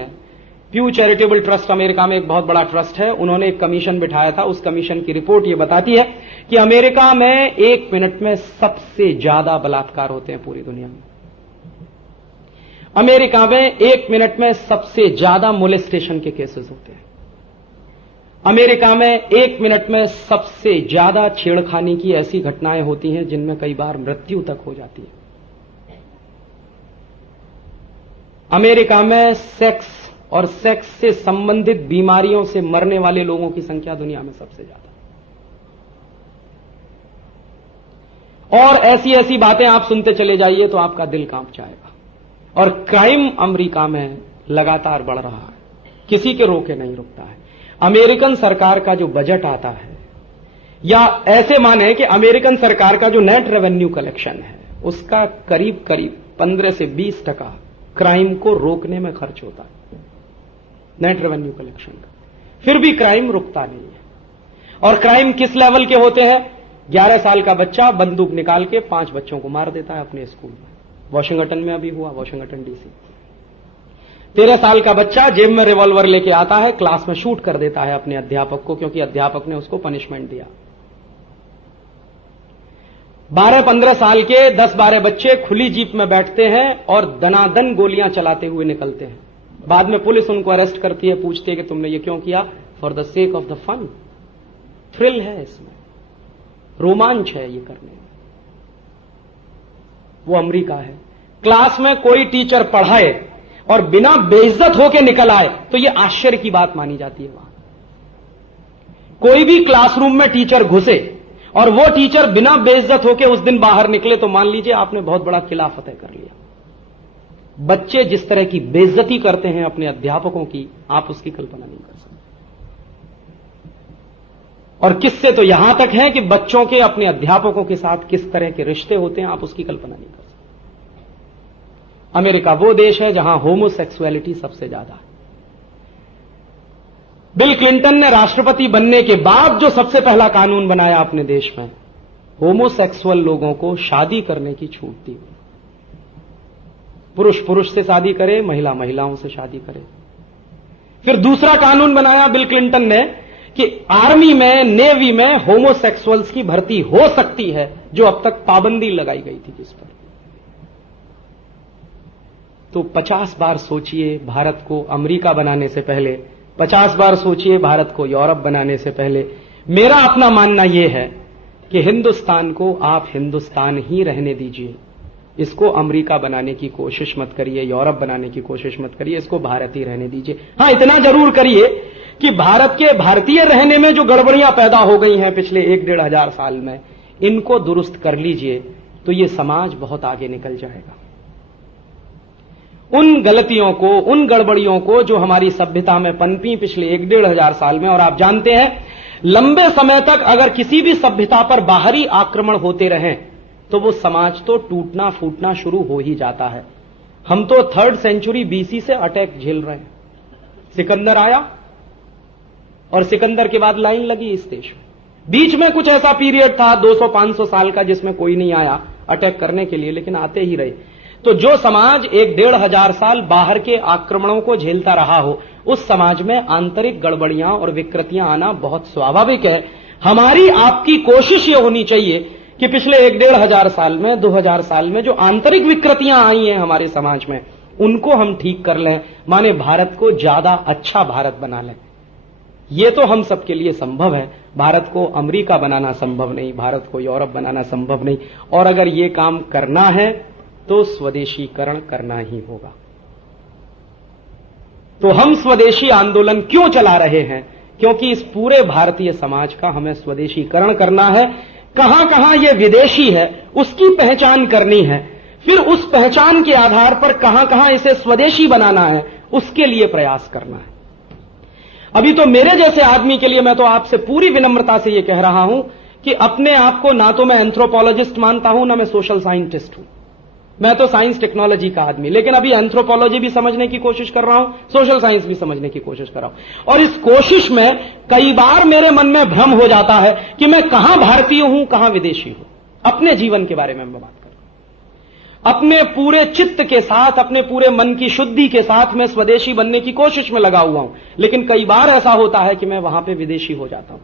प्यू चैरिटेबल ट्रस्ट अमेरिका में एक बहुत बड़ा ट्रस्ट है, उन्होंने एक कमीशन बिठाया था। उस कमीशन की रिपोर्ट ये बताती है कि अमेरिका में 1 मिनट में सबसे ज्यादा बलात्कार होते हैं पूरी दुनिया में। अमेरिका में 1 मिनट में सबसे ज्यादा मोलेस्टेशन के केसेस होते हैं। अमेरिका में 1 मिनट में सबसे ज्यादा छेड़खानी की ऐसी घटनाएं होती हैं जिनमें कई बार मृत्यु तक हो जाती है। अमेरिका में सेक्स और सेक्स से संबंधित बीमारियों से मरने वाले लोगों की संख्या दुनिया में सबसे ज्यादा। और ऐसी ऐसी बातें आप सुनते चले जाइए तो आपका दिल कांप जाएगा। और क्राइम अमेरिका में लगातार बढ़ रहा है, किसी के रोके नहीं रुकता है। अमेरिकन सरकार का जो बजट आता है, या ऐसे माने कि अमेरिकन सरकार का जो नेट रेवेन्यू कलेक्शन है, उसका करीब करीब 15 से 20% क्राइम को रोकने में खर्च होता है, नेट रेवेन्यू कलेक्शन का। फिर भी क्राइम रुकता नहीं है। और क्राइम किस लेवल के होते हैं? 11 साल का बच्चा बंदूक निकाल के 5 बच्चों को मार देता है अपने स्कूल में। वॉशिंगटन में अभी हुआ, वॉशिंगटन डीसी। 13 साल का बच्चा जेब में रिवॉल्वर लेके आता है, क्लास में शूट कर देता है अपने अध्यापक को, क्योंकि अध्यापक ने उसको पनिशमेंट दिया। 12-15 साल के 10-12 बच्चे खुली जीप में बैठते हैं और दनादन गोलियां चलाते हुए निकलते हैं। बाद में पुलिस उनको अरेस्ट करती है, पूछती है कि तुमने ये क्यों किया? For the sake of the fun. Thrill है इसमें, रोमांच है ये करने में। वो अमेरिका है। क्लास में कोई टीचर पढ़ाए और बिना बेइज्जत होके निकल आए तो ये आश्चर्य की बात मानी जाती है। वहां कोई भी क्लासरूम में टीचर घुसे और वो टीचर बिना बेइज्जत होके उस दिन बाहर निकले तो मान लीजिए आपने बहुत बड़ा किला फतेह कर लिया। बच्चे जिस तरह की बेइज्जती करते हैं अपने अध्यापकों की, आप उसकी कल्पना नहीं कर सकते। और किससे तो यहां तक है कि बच्चों के अपने अध्यापकों के साथ किस तरह के रिश्ते होते हैं, आप उसकी कल्पना नहीं कर सकते। अमेरिका वो देश है जहां होमोसेक्सुअलिटी सबसे ज्यादा है। बिल क्लिंटन ने राष्ट्रपति बनने के बाद जो सबसे पहला कानून बनाया अपने देश में, होमोसेक्सुअल लोगों को शादी करने की छूट दी। पुरुष पुरुष से शादी करे, महिला महिलाओं से शादी करे। फिर दूसरा कानून बनाया बिल क्लिंटन ने कि आर्मी में, नेवी में होमोसेक्सुअल्स की भर्ती हो सकती है, जो अब तक पाबंदी लगाई गई थी जिस पर। तो 50 बार सोचिए भारत को अमेरिका बनाने से पहले, 50 बार सोचिए भारत को यूरोप बनाने से पहले, मेरा अपना मानना यह है कि हिंदुस्तान को आप हिंदुस्तान ही रहने दीजिए, इसको अमेरिका बनाने की कोशिश मत करिए, यूरोप बनाने की कोशिश मत करिए, इसको भारत ही रहने दीजिए। हां, इतना जरूर करिए कि भारत के भारतीय रहने में जो गड़बड़ियां पैदा हो गई हैं पिछले 1-1.5 हजार साल में, इनको दुरुस्त कर लीजिए तो ये समाज बहुत आगे निकल जाएगा। उन गलतियों को, उन गड़बड़ियों को जो हमारी सभ्यता में पनपी पिछले 1-1.5 हजार साल में, और आप जानते हैं लंबे समय तक अगर किसी भी सभ्यता पर बाहरी आक्रमण होते रहें तो वो समाज तो टूटना फूटना शुरू हो ही जाता है। हम तो 3rd सेंचुरी BC से अटैक झेल रहे हैं। सिकंदर आया और सिकंदर के बाद लाइन लगी इस देश में। बीच में कुछ ऐसा पीरियड था 200-500 साल का जिसमें कोई नहीं आया अटैक करने के लिए, लेकिन आते ही रहे। तो जो समाज 1-1.5 हजार साल बाहर के आक्रमणों को झेलता रहा हो, उस समाज में आंतरिक गड़बड़ियां और विकृतियां आना बहुत स्वाभाविक है। हमारी आपकी कोशिश यह होनी चाहिए कि पिछले 1-1.5 हजार साल में, 2000 साल में जो आंतरिक विकृतियां आई हैं हमारे समाज में, उनको हम ठीक कर लें, माने भारत को ज्यादा अच्छा भारत बना लें। ये तो हम सबके लिए संभव है। भारत को अमेरिका बनाना संभव नहीं, भारत को यूरोप बनाना संभव नहीं, और अगर ये काम करना है तो स्वदेशीकरण करना ही होगा। तो हम स्वदेशी आंदोलन क्यों चला रहे हैं? क्योंकि इस पूरे भारतीय समाज का हमें स्वदेशीकरण करना है। कहां कहां यह विदेशी है उसकी पहचान करनी है, फिर उस पहचान के आधार पर कहां कहां इसे स्वदेशी बनाना है उसके लिए प्रयास करना है। अभी तो मेरे जैसे आदमी के लिए मैं तो आपसे पूरी विनम्रता से यह कह रहा हूं कि अपने आप को ना तो मैं एंथ्रोपोलॉजिस्ट मानता हूं, ना मैं सोशल साइंटिस्ट हूं। मैं तो साइंस टेक्नोलॉजी का आदमी, लेकिन अभी एंथ्रोपोलॉजी भी समझने की कोशिश कर रहा हूं, सोशल साइंस भी समझने की कोशिश कर रहा हूं। और इस कोशिश में कई बार मेरे मन में भ्रम हो जाता है कि मैं कहां भारतीय हूं, कहां विदेशी हूं। अपने जीवन के बारे में मैं बात कर रहा हूं। अपने पूरे चित्त के साथ, अपने पूरे मन की शुद्धि के साथ मैं स्वदेशी बनने की कोशिश में लगा हुआ हूं, लेकिन कई बार ऐसा होता है कि मैं वहां पे विदेशी हो जाता हूं,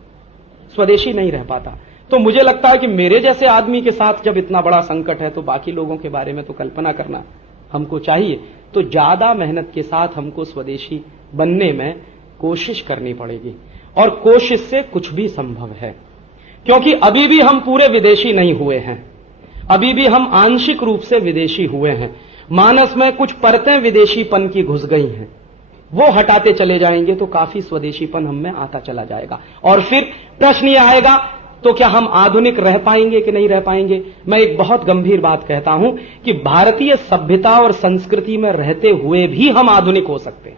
स्वदेशी नहीं रह पाता। तो मुझे लगता है कि मेरे जैसे आदमी के साथ जब इतना बड़ा संकट है तो बाकी लोगों के बारे में तो कल्पना करना हमको चाहिए। तो ज्यादा मेहनत के साथ हमको स्वदेशी बनने में कोशिश करनी पड़ेगी, और कोशिश से कुछ भी संभव है, क्योंकि अभी भी हम पूरे विदेशी नहीं हुए हैं, अभी भी हम आंशिक रूप से विदेशी हुए हैं। मानस में कुछ परतें विदेशीपन की घुस गई हैं, वो हटाते चले जाएंगे तो काफी स्वदेशीपन हम में आता चला जाएगा। और फिर प्रश्न यह आएगा, तो क्या हम आधुनिक रह पाएंगे कि नहीं रह पाएंगे? मैं एक बहुत गंभीर बात कहता हूं कि भारतीय सभ्यता और संस्कृति में रहते हुए भी हम आधुनिक हो सकते हैं।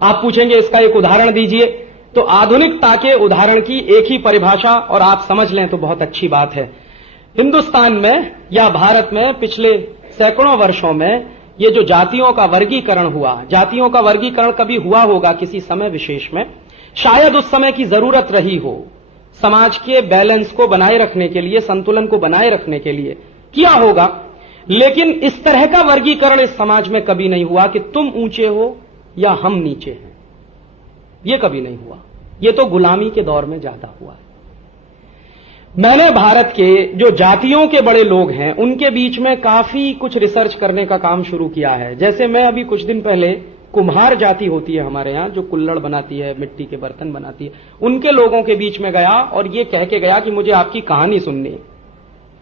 आप पूछेंगे इसका एक उदाहरण दीजिए, तो आधुनिकता के उदाहरण की एक ही परिभाषा और आप समझ लें तो बहुत अच्छी बात है। हिंदुस्तान में या भारत में पिछले सैकड़ों वर्षों में ये जो जातियों का वर्गीकरण हुआ, जातियों का वर्गीकरण कभी हुआ होगा किसी समय विशेष में, शायद उस समय की जरूरत रही हो, समाज के बैलेंस को बनाए रखने के लिए, संतुलन को बनाए रखने के लिए किया होगा। लेकिन इस तरह का वर्गीकरण इस समाज में कभी नहीं हुआ कि तुम ऊंचे हो या हम नीचे हैं, यह कभी नहीं हुआ। यह तो गुलामी के दौर में ज्यादा हुआ है। मैंने भारत के जो जातियों के बड़े लोग हैं उनके बीच में काफी कुछ रिसर्च करने का काम शुरू किया है। जैसे मैं अभी कुछ दिन पहले, कुम्हार जाति होती है हमारे यहां जो कुल्हड़ बनाती है, मिट्टी के बर्तन बनाती है, उनके लोगों के बीच में गया और ये कह के गया कि मुझे आपकी कहानी सुननी है,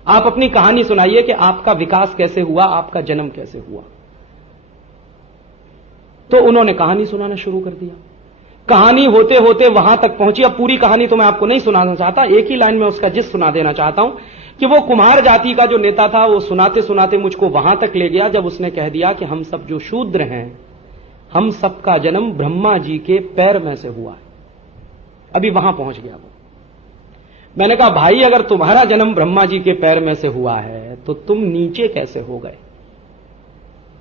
आप अपनी कहानी सुनाइए कि आपका विकास कैसे हुआ, आपका जन्म कैसे हुआ। तो उन्होंने कहानी सुनाना शुरू कर दिया। कहानी होते होते वहां तक पहुंची। अब पूरी कहानी तो मैं आपको नहीं सुनाना चाहता, एक ही लाइन में उसका जिस सुना देना चाहता हूं कि वो कुम्हार जाति का जो नेता था वो सुनाते सुनाते मुझको वहां तक ले गया जब उसने कह दिया कि हम सब जो शूद्र हैं, हम सबका जन्म ब्रह्मा जी के पैर में से हुआ है। अभी वहां पहुंच गया वो। मैंने कहा भाई, अगर तुम्हारा जन्म ब्रह्मा जी के पैर में से हुआ है तो तुम नीचे कैसे हो गए?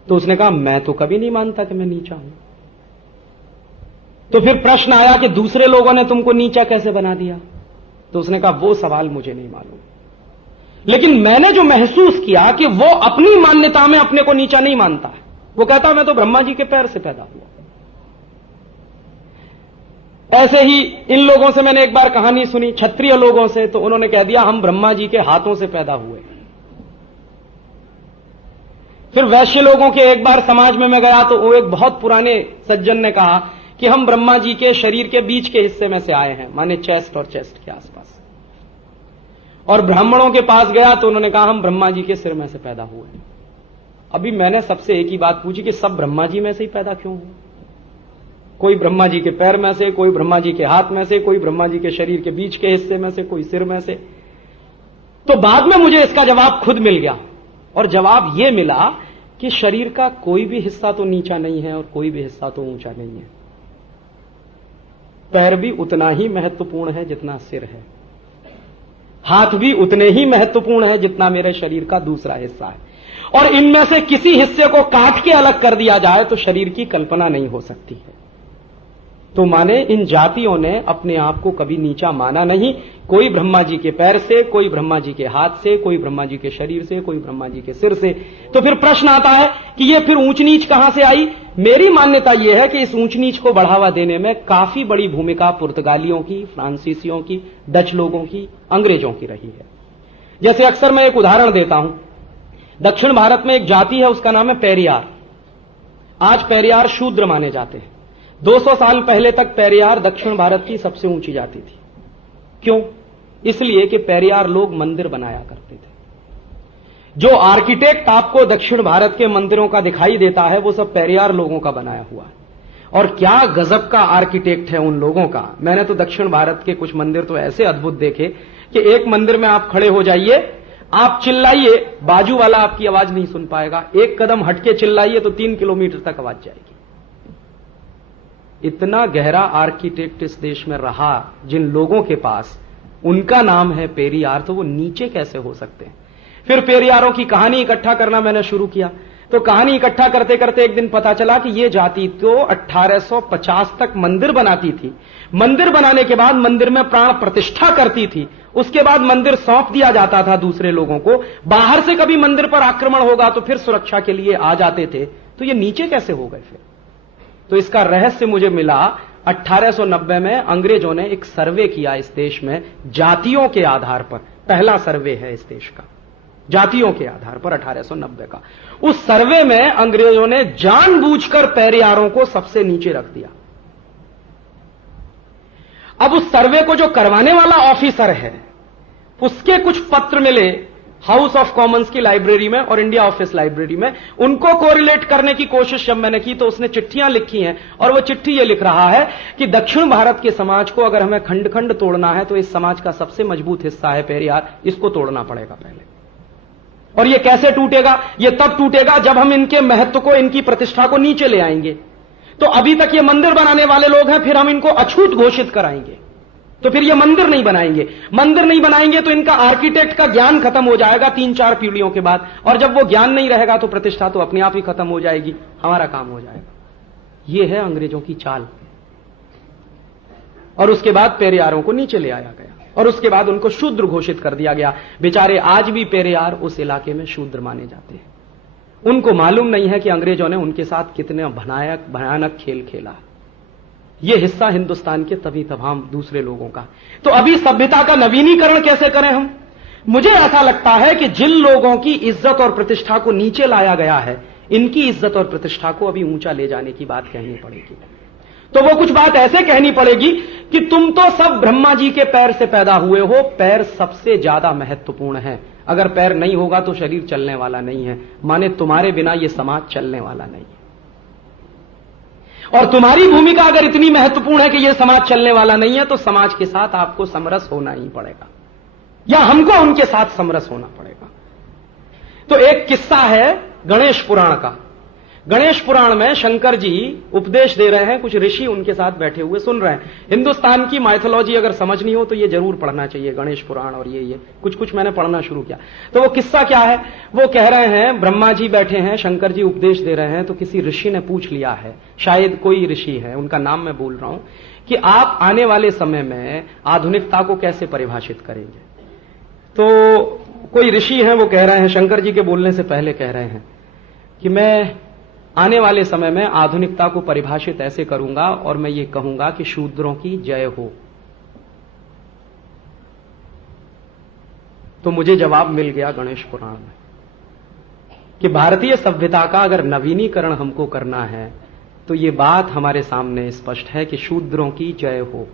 तो उसने कहा मैं तो कभी नहीं मानता कि मैं नीचा हूं। तो फिर प्रश्न आया कि दूसरे लोगों ने तुमको नीचा कैसे बना दिया? तो उसने कहा वो सवाल मुझे नहीं मालूम, लेकिन मैंने जो महसूस किया कि वो अपनी मान्यता में अपने को नीचा नहीं मानता है। वो कहता मैं तो ब्रह्मा जी के पैर से पैदा हुआ। ऐसे ही इन लोगों से मैंने एक बार कहानी सुनी, क्षत्रिय लोगों से, तो उन्होंने कह दिया हम ब्रह्मा जी के हाथों से पैदा हुए। फिर वैश्य लोगों के एक बार समाज में मैं गया तो वो एक बहुत पुराने सज्जन ने कहा कि हम ब्रह्मा जी के शरीर के बीच के हिस्से में से आए हैं, माने चेस्ट और चेस्ट के आसपास। और ब्राह्मणों के पास गया तो उन्होंने कहा हम ब्रह्मा जी के सिर में से पैदा हुए हैं। अभी मैंने सबसे एक ही बात पूछी कि सब ब्रह्मा जी में से ही पैदा क्यों हुए? कोई ब्रह्मा जी के पैर में से, कोई ब्रह्मा जी के हाथ में से, कोई ब्रह्मा जी के शरीर के बीच के हिस्से में से, कोई सिर में से। तो बाद में मुझे इसका जवाब खुद मिल गया, और जवाब यह मिला कि शरीर का कोई भी हिस्सा तो नीचा नहीं है और कोई भी हिस्सा तो ऊंचा नहीं है। पैर भी उतना ही महत्वपूर्ण है जितना सिर है, हाथ भी उतने ही महत्वपूर्ण है जितना मेरे शरीर का दूसरा हिस्सा है। और इनमें से किसी हिस्से को काट के अलग कर दिया जाए तो शरीर की कल्पना नहीं हो सकती है। तो माने इन जातियों ने अपने आप को कभी नीचा माना नहीं। कोई ब्रह्मा जी के पैर से, कोई ब्रह्मा जी के हाथ से, कोई ब्रह्मा जी के शरीर से, कोई ब्रह्मा जी के सिर से। तो फिर प्रश्न आता है कि ये फिर ऊंच नीच कहां से आई? मेरी मान्यता यह है कि इस ऊंच नीच को बढ़ावा देने में काफी बड़ी भूमिका पुर्तगालियों की, फ्रांसीसियों की, डच लोगों की, अंग्रेजों की रही है। जैसे अक्सर मैं एक उदाहरण देता हूं, दक्षिण भारत में एक जाति है, उसका नाम है पेरियार। आज पेरियार शूद्र माने जाते हैं। 200 साल पहले तक पेरियार दक्षिण भारत की सबसे ऊंची जाति थी। क्यों? इसलिए कि पेरियार लोग मंदिर बनाया करते थे। जो आर्किटेक्ट आपको दक्षिण भारत के मंदिरों का दिखाई देता है वो सब पेरियार लोगों का बनाया हुआ है। और क्या गजब का आर्किटेक्ट है उन लोगों का। मैंने तो दक्षिण भारत के कुछ मंदिर तो ऐसे अद्भुत देखे कि एक मंदिर में आप खड़े हो जाइए, आप चिल्लाइए, बाजू वाला आपकी आवाज नहीं सुन पाएगा। एक कदम हटके चिल्लाइए तो 3 किलोमीटर तक आवाज जाएगी। इतना गहरा आर्किटेक्ट इस देश में रहा जिन लोगों के पास, उनका नाम है पेरियार, तो वो नीचे कैसे हो सकते हैं? फिर पेरियारों की कहानी इकट्ठा करना मैंने शुरू किया। तो कहानी इकट्ठा करते करते एक दिन पता चला कि ये जाति तो 1850 तक मंदिर बनाती थी। मंदिर बनाने के बाद मंदिर में प्राण प्रतिष्ठा करती थी। उसके बाद मंदिर सौंप दिया जाता था दूसरे लोगों को। बाहर से कभी मंदिर पर आक्रमण होगा तो फिर सुरक्षा के लिए आ जाते थे। तो ये नीचे कैसे हो गए फिर? तो इसका रहस्य मुझे मिला 1890 में अंग्रेजों ने एक सर्वे किया इस देश में जातियों के आधार पर। पहला सर्वे है इस देश का जातियों के आधार पर 1890 का। उस सर्वे में अंग्रेजों ने जानबूझकर पेरियारों को सबसे नीचे रख दिया। अब उस सर्वे को जो करवाने वाला ऑफिसर है उसके कुछ पत्र मिले हाउस ऑफ कॉमन्स की लाइब्रेरी में और इंडिया ऑफिस लाइब्रेरी में। उनको कोरिलेट करने की कोशिश जब मैंने की तो उसने चिट्ठियां लिखी हैं और वो चिट्ठी ये लिख रहा है कि दक्षिण भारत के समाज को अगर हमें खंड खंड तोड़ना है तो इस समाज का सबसे मजबूत हिस्सा है पेरियार, इसको तोड़ना पड़ेगा पहले। और ये कैसे टूटेगा? ये तब टूटेगा जब हम इनके महत्व को, इनकी प्रतिष्ठा को नीचे ले आएंगे। तो अभी तक ये मंदिर बनाने वाले लोग हैं, फिर हम इनको अछूत घोषित कराएंगे तो फिर ये मंदिर नहीं बनाएंगे। मंदिर नहीं बनाएंगे तो इनका आर्किटेक्ट का ज्ञान खत्म हो जाएगा 3-4 पीढ़ियों के बाद। और जब वो ज्ञान नहीं रहेगा तो प्रतिष्ठा तो अपने आप ही खत्म हो जाएगी, हमारा काम हो जाएगा। ये है अंग्रेजों की चाल। और उसके बाद पेरियारों को नीचे ले आया गया और उसके बाद उनको शूद्र घोषित कर दिया गया। बेचारे आज भी पेरियार उस इलाके में शूद्र माने जाते हैं। उनको मालूम नहीं है कि अंग्रेजों ने उनके साथ कितने भयानक खेल खेला। यह हिस्सा हिंदुस्तान के तभी तमाम दूसरे लोगों का। तो अभी सभ्यता का नवीनीकरण कैसे करें हम? मुझे ऐसा लगता है कि जिन लोगों की इज्जत और प्रतिष्ठा को नीचे लाया गया है, इनकी इज्जत और प्रतिष्ठा को अभी ऊंचा ले जाने की बात कहनी पड़ेगी। तो वो कुछ बात ऐसे कहनी पड़ेगी कि तुम तो सब ब्रह्मा जी के पैर से पैदा हुए हो, पैर सबसे ज्यादा महत्वपूर्ण है। अगर पैर नहीं होगा तो शरीर चलने वाला नहीं है, माने तुम्हारे बिना यह समाज चलने वाला नहीं है। और तुम्हारी भूमिका अगर इतनी महत्वपूर्ण है कि यह समाज चलने वाला नहीं है तो समाज के साथ आपको समरस होना ही पड़ेगा, या हमको उनके साथ समरस होना पड़ेगा। तो एक किस्सा है गणेश पुराण का। गणेश पुराण में शंकर जी उपदेश दे रहे हैं, कुछ ऋषि उनके साथ बैठे हुए सुन रहे हैं। हिंदुस्तान की माइथोलॉजी अगर समझनी हो तो ये जरूर पढ़ना चाहिए, गणेश पुराण। और ये कुछ मैंने पढ़ना शुरू किया। तो वो किस्सा क्या है? वो कह रहे हैं ब्रह्मा जी बैठे हैं, शंकर जी उपदेश दे रहे हैं, तो किसी ऋषि ने पूछ लिया है, शायद कोई ऋषि है, उनका नाम मैं बोल रहा हूं, कि आप आने वाले समय में आधुनिकता को कैसे परिभाषित करेंगे। तो कोई ऋषि है, वो कह रहे हैं, शंकर जी के बोलने से पहले कह रहे हैं कि मैं आने वाले समय में आधुनिकता को परिभाषित ऐसे करूंगा और मैं ये कहूंगा कि शूद्रों की जय हो। तो मुझे जवाब मिल गया गणेश पुराण में कि भारतीय सभ्यता का अगर नवीनीकरण हमको करना है तो ये बात हमारे सामने स्पष्ट है कि शूद्रों की जय हो।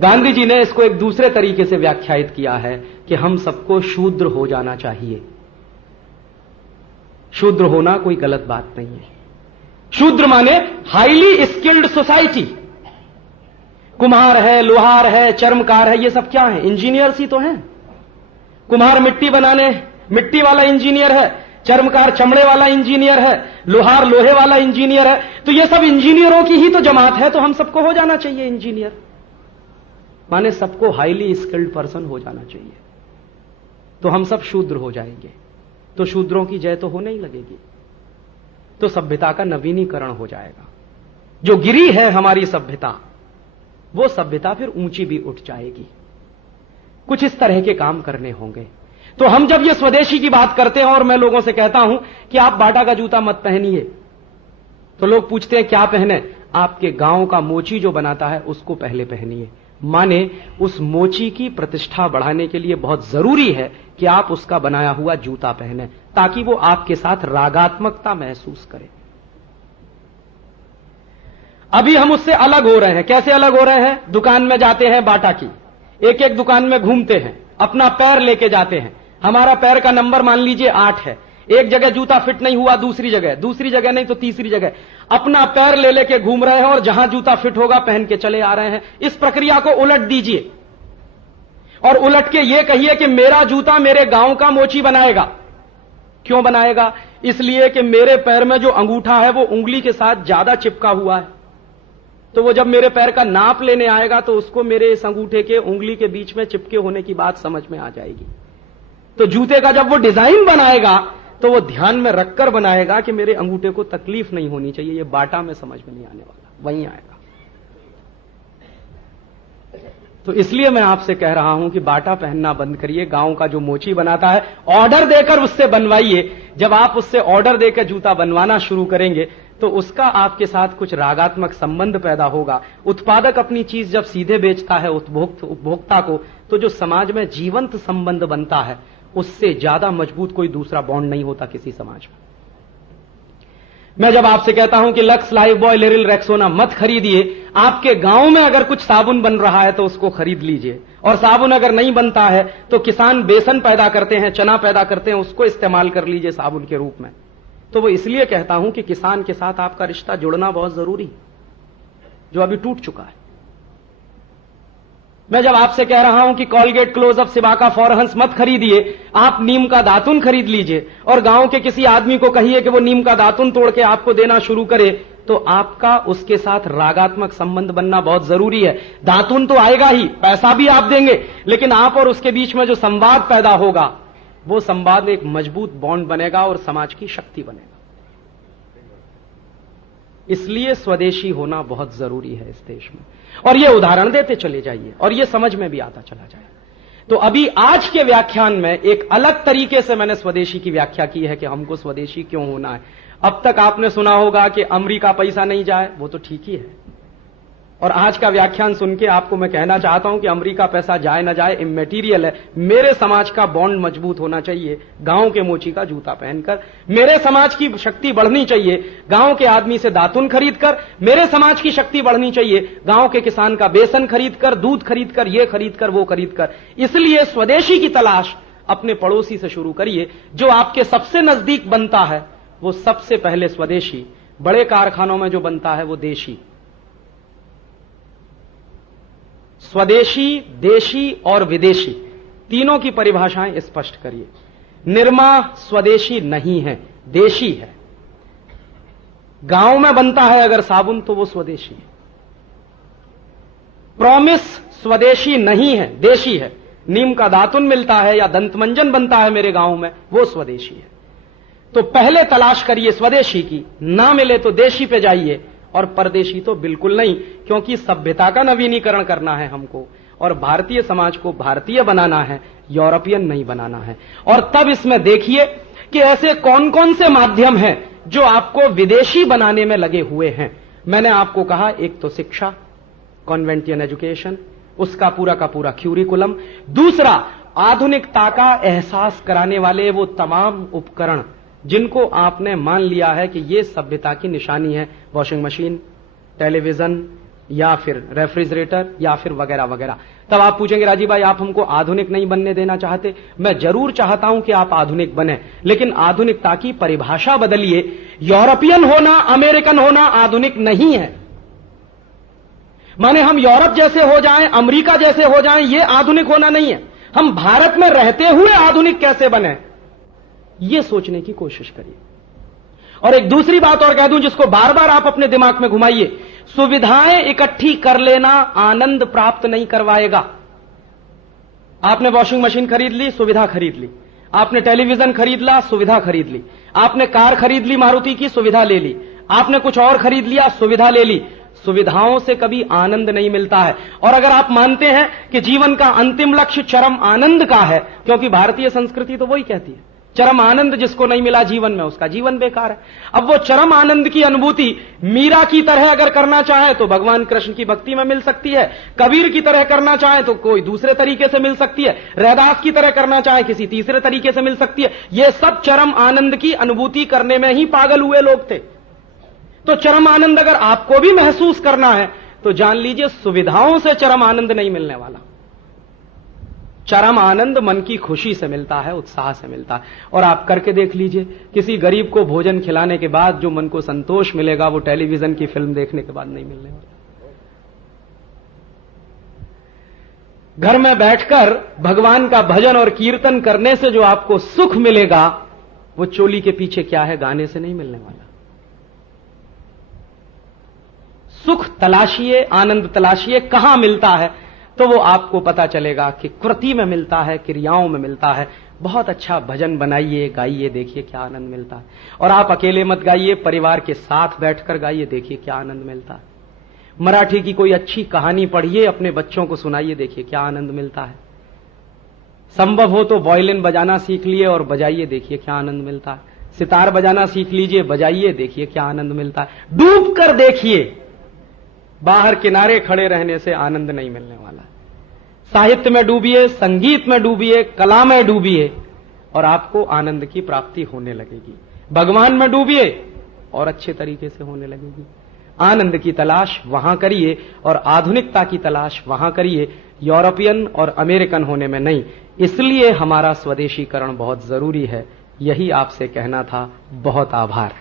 गांधी जी ने इसको एक दूसरे तरीके से व्याख्यायित किया है कि हम सबको शूद्र हो जाना चाहिए। शूद्र होना कोई गलत बात नहीं है। शूद्र माने हाईली स्किल्ड सोसाइटी। कुम्हार है, लोहार है, चर्मकार है, ये सब क्या है? इंजीनियर्स ही तो हैं। कुम्हार मिट्टी बनाने, मिट्टी वाला इंजीनियर है, चर्मकार चमड़े वाला इंजीनियर है, लोहार लोहे वाला इंजीनियर है। तो ये सब इंजीनियरों की ही तो जमात है, तो हम सबको हो जाना चाहिए इंजीनियर। माने सबको हाईली स्किल्ड पर्सन हो जाना चाहिए, तो हम सब शूद्र हो जाएंगे। तो शूद्रों की जय तो होने ही लगेगी, तो सभ्यता का नवीनीकरण हो जाएगा। जो गिरी है हमारी सभ्यता, वो सभ्यता फिर ऊंची भी उठ जाएगी। कुछ इस तरह के काम करने होंगे। तो हम जब ये स्वदेशी की बात करते हैं और मैं लोगों से कहता हूं कि आप बाटा का जूता मत पहनिए, तो लोग पूछते हैं क्या पहने? आपके गांव का मोची जो बनाता है उसको पहले पहनिए। माने उस मोची की प्रतिष्ठा बढ़ाने के लिए बहुत जरूरी है कि आप उसका बनाया हुआ जूता पहने, ताकि वो आपके साथ रागात्मकता महसूस करे। अभी हम उससे अलग हो रहे हैं। कैसे अलग हो रहे हैं? दुकान में जाते हैं बाटा की, एक एक दुकान में घूमते हैं, अपना पैर लेके जाते हैं। हमारा पैर का नंबर मान लीजिए 8 है। एक जगह जूता फिट नहीं हुआ, दूसरी जगह नहीं तो तीसरी जगह अपना पैर ले लेके घूम रहे हैं और जहां जूता फिट होगा पहन के चले आ रहे हैं। इस प्रक्रिया को उलट दीजिए और उलट के ये कहिए कि मेरा जूता मेरे गांव का मोची बनाएगा। क्यों बनाएगा? इसलिए कि मेरे पैर में जो अंगूठा है वो उंगली के साथ ज्यादा चिपका हुआ है, तो वो जब मेरे पैर का नाप लेने आएगा तो उसको मेरे इस अंगूठे के उंगली के बीच में चिपके होने की बात समझ में आ जाएगी। तो जूते का जब वो डिजाइन बनाएगा तो वो ध्यान में रखकर बनाएगा कि मेरे अंगूठे को तकलीफ नहीं होनी चाहिए। ये बाटा में समझ में नहीं आने वाला, वहीं आएगा। तो इसलिए मैं आपसे कह रहा हूं कि बाटा पहनना बंद करिए। गांव का जो मोची बनाता है ऑर्डर देकर उससे बनवाइए। जब आप उससे ऑर्डर देकर जूता बनवाना शुरू करेंगे तो उसका आपके साथ कुछ रागात्मक संबंध पैदा होगा। उत्पादक अपनी चीज जब सीधे बेचता है उपभोक्ता को, तो जो समाज में जीवंत संबंध बनता है उससे ज्यादा मजबूत कोई दूसरा बॉन्ड नहीं होता किसी समाज में। मैं जब आपसे कहता हूं कि lux, life boy, Liril, Rexona मत खरीदिए, आपके गांव में अगर कुछ साबुन बन रहा है तो उसको खरीद लीजिए। और साबुन अगर नहीं बनता है तो किसान बेसन पैदा करते हैं, चना पैदा करते हैं, उसको इस्तेमाल कर लीजिए साबुन के रूप में। तो वो इसलिए कहता हूं कि किसान के साथ आपका रिश्ता जुड़ना बहुत जरूरी, जो अभी टूट चुका है। मैं जब आपसे कह रहा हूं कि कॉलगेट, क्लोजअप, सिबाका, फॉरहंस मत खरीदिए, आप नीम का दातुन खरीद लीजिए और गांव के किसी आदमी को कहिए कि वो नीम का दातुन तोड़ के आपको देना शुरू करे, तो आपका उसके साथ रागात्मक संबंध बनना बहुत जरूरी है। दातुन तो आएगा ही, पैसा भी आप देंगे, लेकिन आप और उसके बीच में जो संवाद पैदा होगा वो संवाद एक मजबूत बॉन्ड बनेगा और समाज की शक्ति बनेगा। इसलिए स्वदेशी होना बहुत जरूरी है इस देश में। और ये उदाहरण देते चले जाइए और ये समझ में भी आता चला जाए। तो अभी आज के व्याख्यान में एक अलग तरीके से मैंने स्वदेशी की व्याख्या की है कि हमको स्वदेशी क्यों होना है। अब तक आपने सुना होगा कि अमेरिका पैसा नहीं जाए, वो तो ठीक ही है। और आज का व्याख्यान सुन के आपको मैं कहना चाहता हूं कि अमेरिका पैसा जाए ना जाए इमैटीरियल है। मेरे समाज का बॉन्ड मजबूत होना चाहिए गांव के मोची का जूता पहनकर। मेरे समाज की शक्ति बढ़नी चाहिए गांव के आदमी से दातुन खरीदकर। मेरे समाज की शक्ति बढ़नी चाहिए गांव के किसान का बेसन खरीदकर, दूध खरीदकर, ये खरीदकर, वो खरीदकर। इसलिए स्वदेशी की तलाश अपने पड़ोसी से शुरू करिए। जो आपके सबसे नजदीक बनता है वो सबसे पहले स्वदेशी। बड़े कारखानों में जो बनता है वो देशी। स्वदेशी, देशी और विदेशी तीनों की परिभाषाएं स्पष्ट करिए। निरमा स्वदेशी नहीं है, देशी है। गांव में बनता है अगर साबुन तो वो स्वदेशी है। प्रॉमिस स्वदेशी नहीं है, देशी है। नीम का दातुन मिलता है या दंतमंजन बनता है मेरे गांव में, वो स्वदेशी है। तो पहले तलाश करिए स्वदेशी की, ना मिले तो देशी पे जाइए और परदेशी तो बिल्कुल नहीं, क्योंकि सभ्यता का नवीनीकरण करना है हमको और भारतीय समाज को भारतीय बनाना है, यूरोपियन नहीं बनाना है। और तब इसमें देखिए कि ऐसे कौन कौन से माध्यम हैं जो आपको विदेशी बनाने में लगे हुए हैं। मैंने आपको कहा एक तो शिक्षा, कॉन्वेंटियन एजुकेशन, उसका पूरा का पूरा क्यूरिकुलम। दूसरा, आधुनिकता का एहसास कराने वाले वो तमाम उपकरण जिनको आपने मान लिया है कि ये सभ्यता की निशानी है, वॉशिंग मशीन, टेलीविजन या फिर रेफ्रिजरेटर या फिर वगैरह वगैरह। तब आप पूछेंगे राजीव भाई आप हमको आधुनिक नहीं बनने देना चाहते? मैं जरूर चाहता हूं कि आप आधुनिक बने, लेकिन आधुनिकता की परिभाषा बदलिए। यूरोपियन होना, अमेरिकन होना आधुनिक नहीं है। माने हम यूरोप जैसे हो जाएं, अमेरिका जैसे हो जाएं, ये आधुनिक होना नहीं है। हम भारत में रहते हुए आधुनिक कैसे बने, ये सोचने की कोशिश करिए। और एक दूसरी बात और कह दूं जिसको बार बार आप अपने दिमाग में घुमाइए, सुविधाएं इकट्ठी कर लेना आनंद प्राप्त नहीं करवाएगा। आपने वॉशिंग मशीन खरीद ली, सुविधा खरीद ली। आपने टेलीविजन खरीद ला, सुविधा खरीद ली। आपने कार खरीद ली मारुति की, सुविधा ले ली। आपने कुछ और खरीद लिया, सुविधा ले ली। सुविधाओं से कभी आनंद नहीं मिलता है। और अगर आप मानते हैं कि जीवन का अंतिम लक्ष्य चरम आनंद का है, क्योंकि भारतीय संस्कृति तो वही कहती है चरम आनंद जिसको नहीं मिला जीवन में उसका जीवन बेकार है। अब वो चरम आनंद की अनुभूति मीरा की तरह अगर करना चाहे तो भगवान कृष्ण की भक्ति में मिल सकती है, कबीर की तरह करना चाहे तो कोई दूसरे तरीके से मिल सकती है, रैदास की तरह करना चाहे किसी तीसरे तरीके से मिल सकती है। ये सब चरम आनंद की अनुभूति करने में ही पागल हुए लोग थे। तो चरम आनंद अगर आपको भी महसूस करना है तो जान लीजिए सुविधाओं से चरम आनंद नहीं मिलने वाला। चरम आनंद मन की खुशी से मिलता है, उत्साह से मिलता है। और आप करके देख लीजिए, किसी गरीब को भोजन खिलाने के बाद जो मन को संतोष मिलेगा वो टेलीविजन की फिल्म देखने के बाद नहीं मिलने वाला। घर में बैठकर भगवान का भजन और कीर्तन करने से जो आपको सुख मिलेगा वो चोली के पीछे क्या है गाने से नहीं मिलने वाला। सुख तलाशिए, आनंद तलाशिए, कहां मिलता है तो वो आपको पता चलेगा कि कृति में मिलता है, क्रियाओं में मिलता है। बहुत अच्छा भजन बनाइए, गाइए, देखिए क्या आनंद मिलता है। और आप अकेले मत गाइए, परिवार के साथ बैठकर गाइए, देखिए क्या आनंद मिलता है। मराठी की कोई अच्छी कहानी पढ़िए, अपने बच्चों को सुनाइए, देखिए क्या आनंद मिलता है। संभव हो तो वायलिन बजाना सीख लिए और बजाइए, देखिए क्या आनंद मिलता है। सितार बजाना सीख लीजिए, बजाइए, देखिए क्या आनंद मिलता है। डूब कर देखिए, बाहर किनारे खड़े रहने से आनंद नहीं मिलने वाला। साहित्य में डूबिए, संगीत में डूबिए, कला में डूबिए और आपको आनंद की प्राप्ति होने लगेगी। भगवान में डूबिए और अच्छे तरीके से होने लगेगी। आनंद की तलाश वहां करिए और आधुनिकता की तलाश वहां करिए, यूरोपियन और अमेरिकन होने में नहीं। इसलिए हमारा स्वदेशीकरण बहुत जरूरी है। यही आपसे कहना था। बहुत आभार।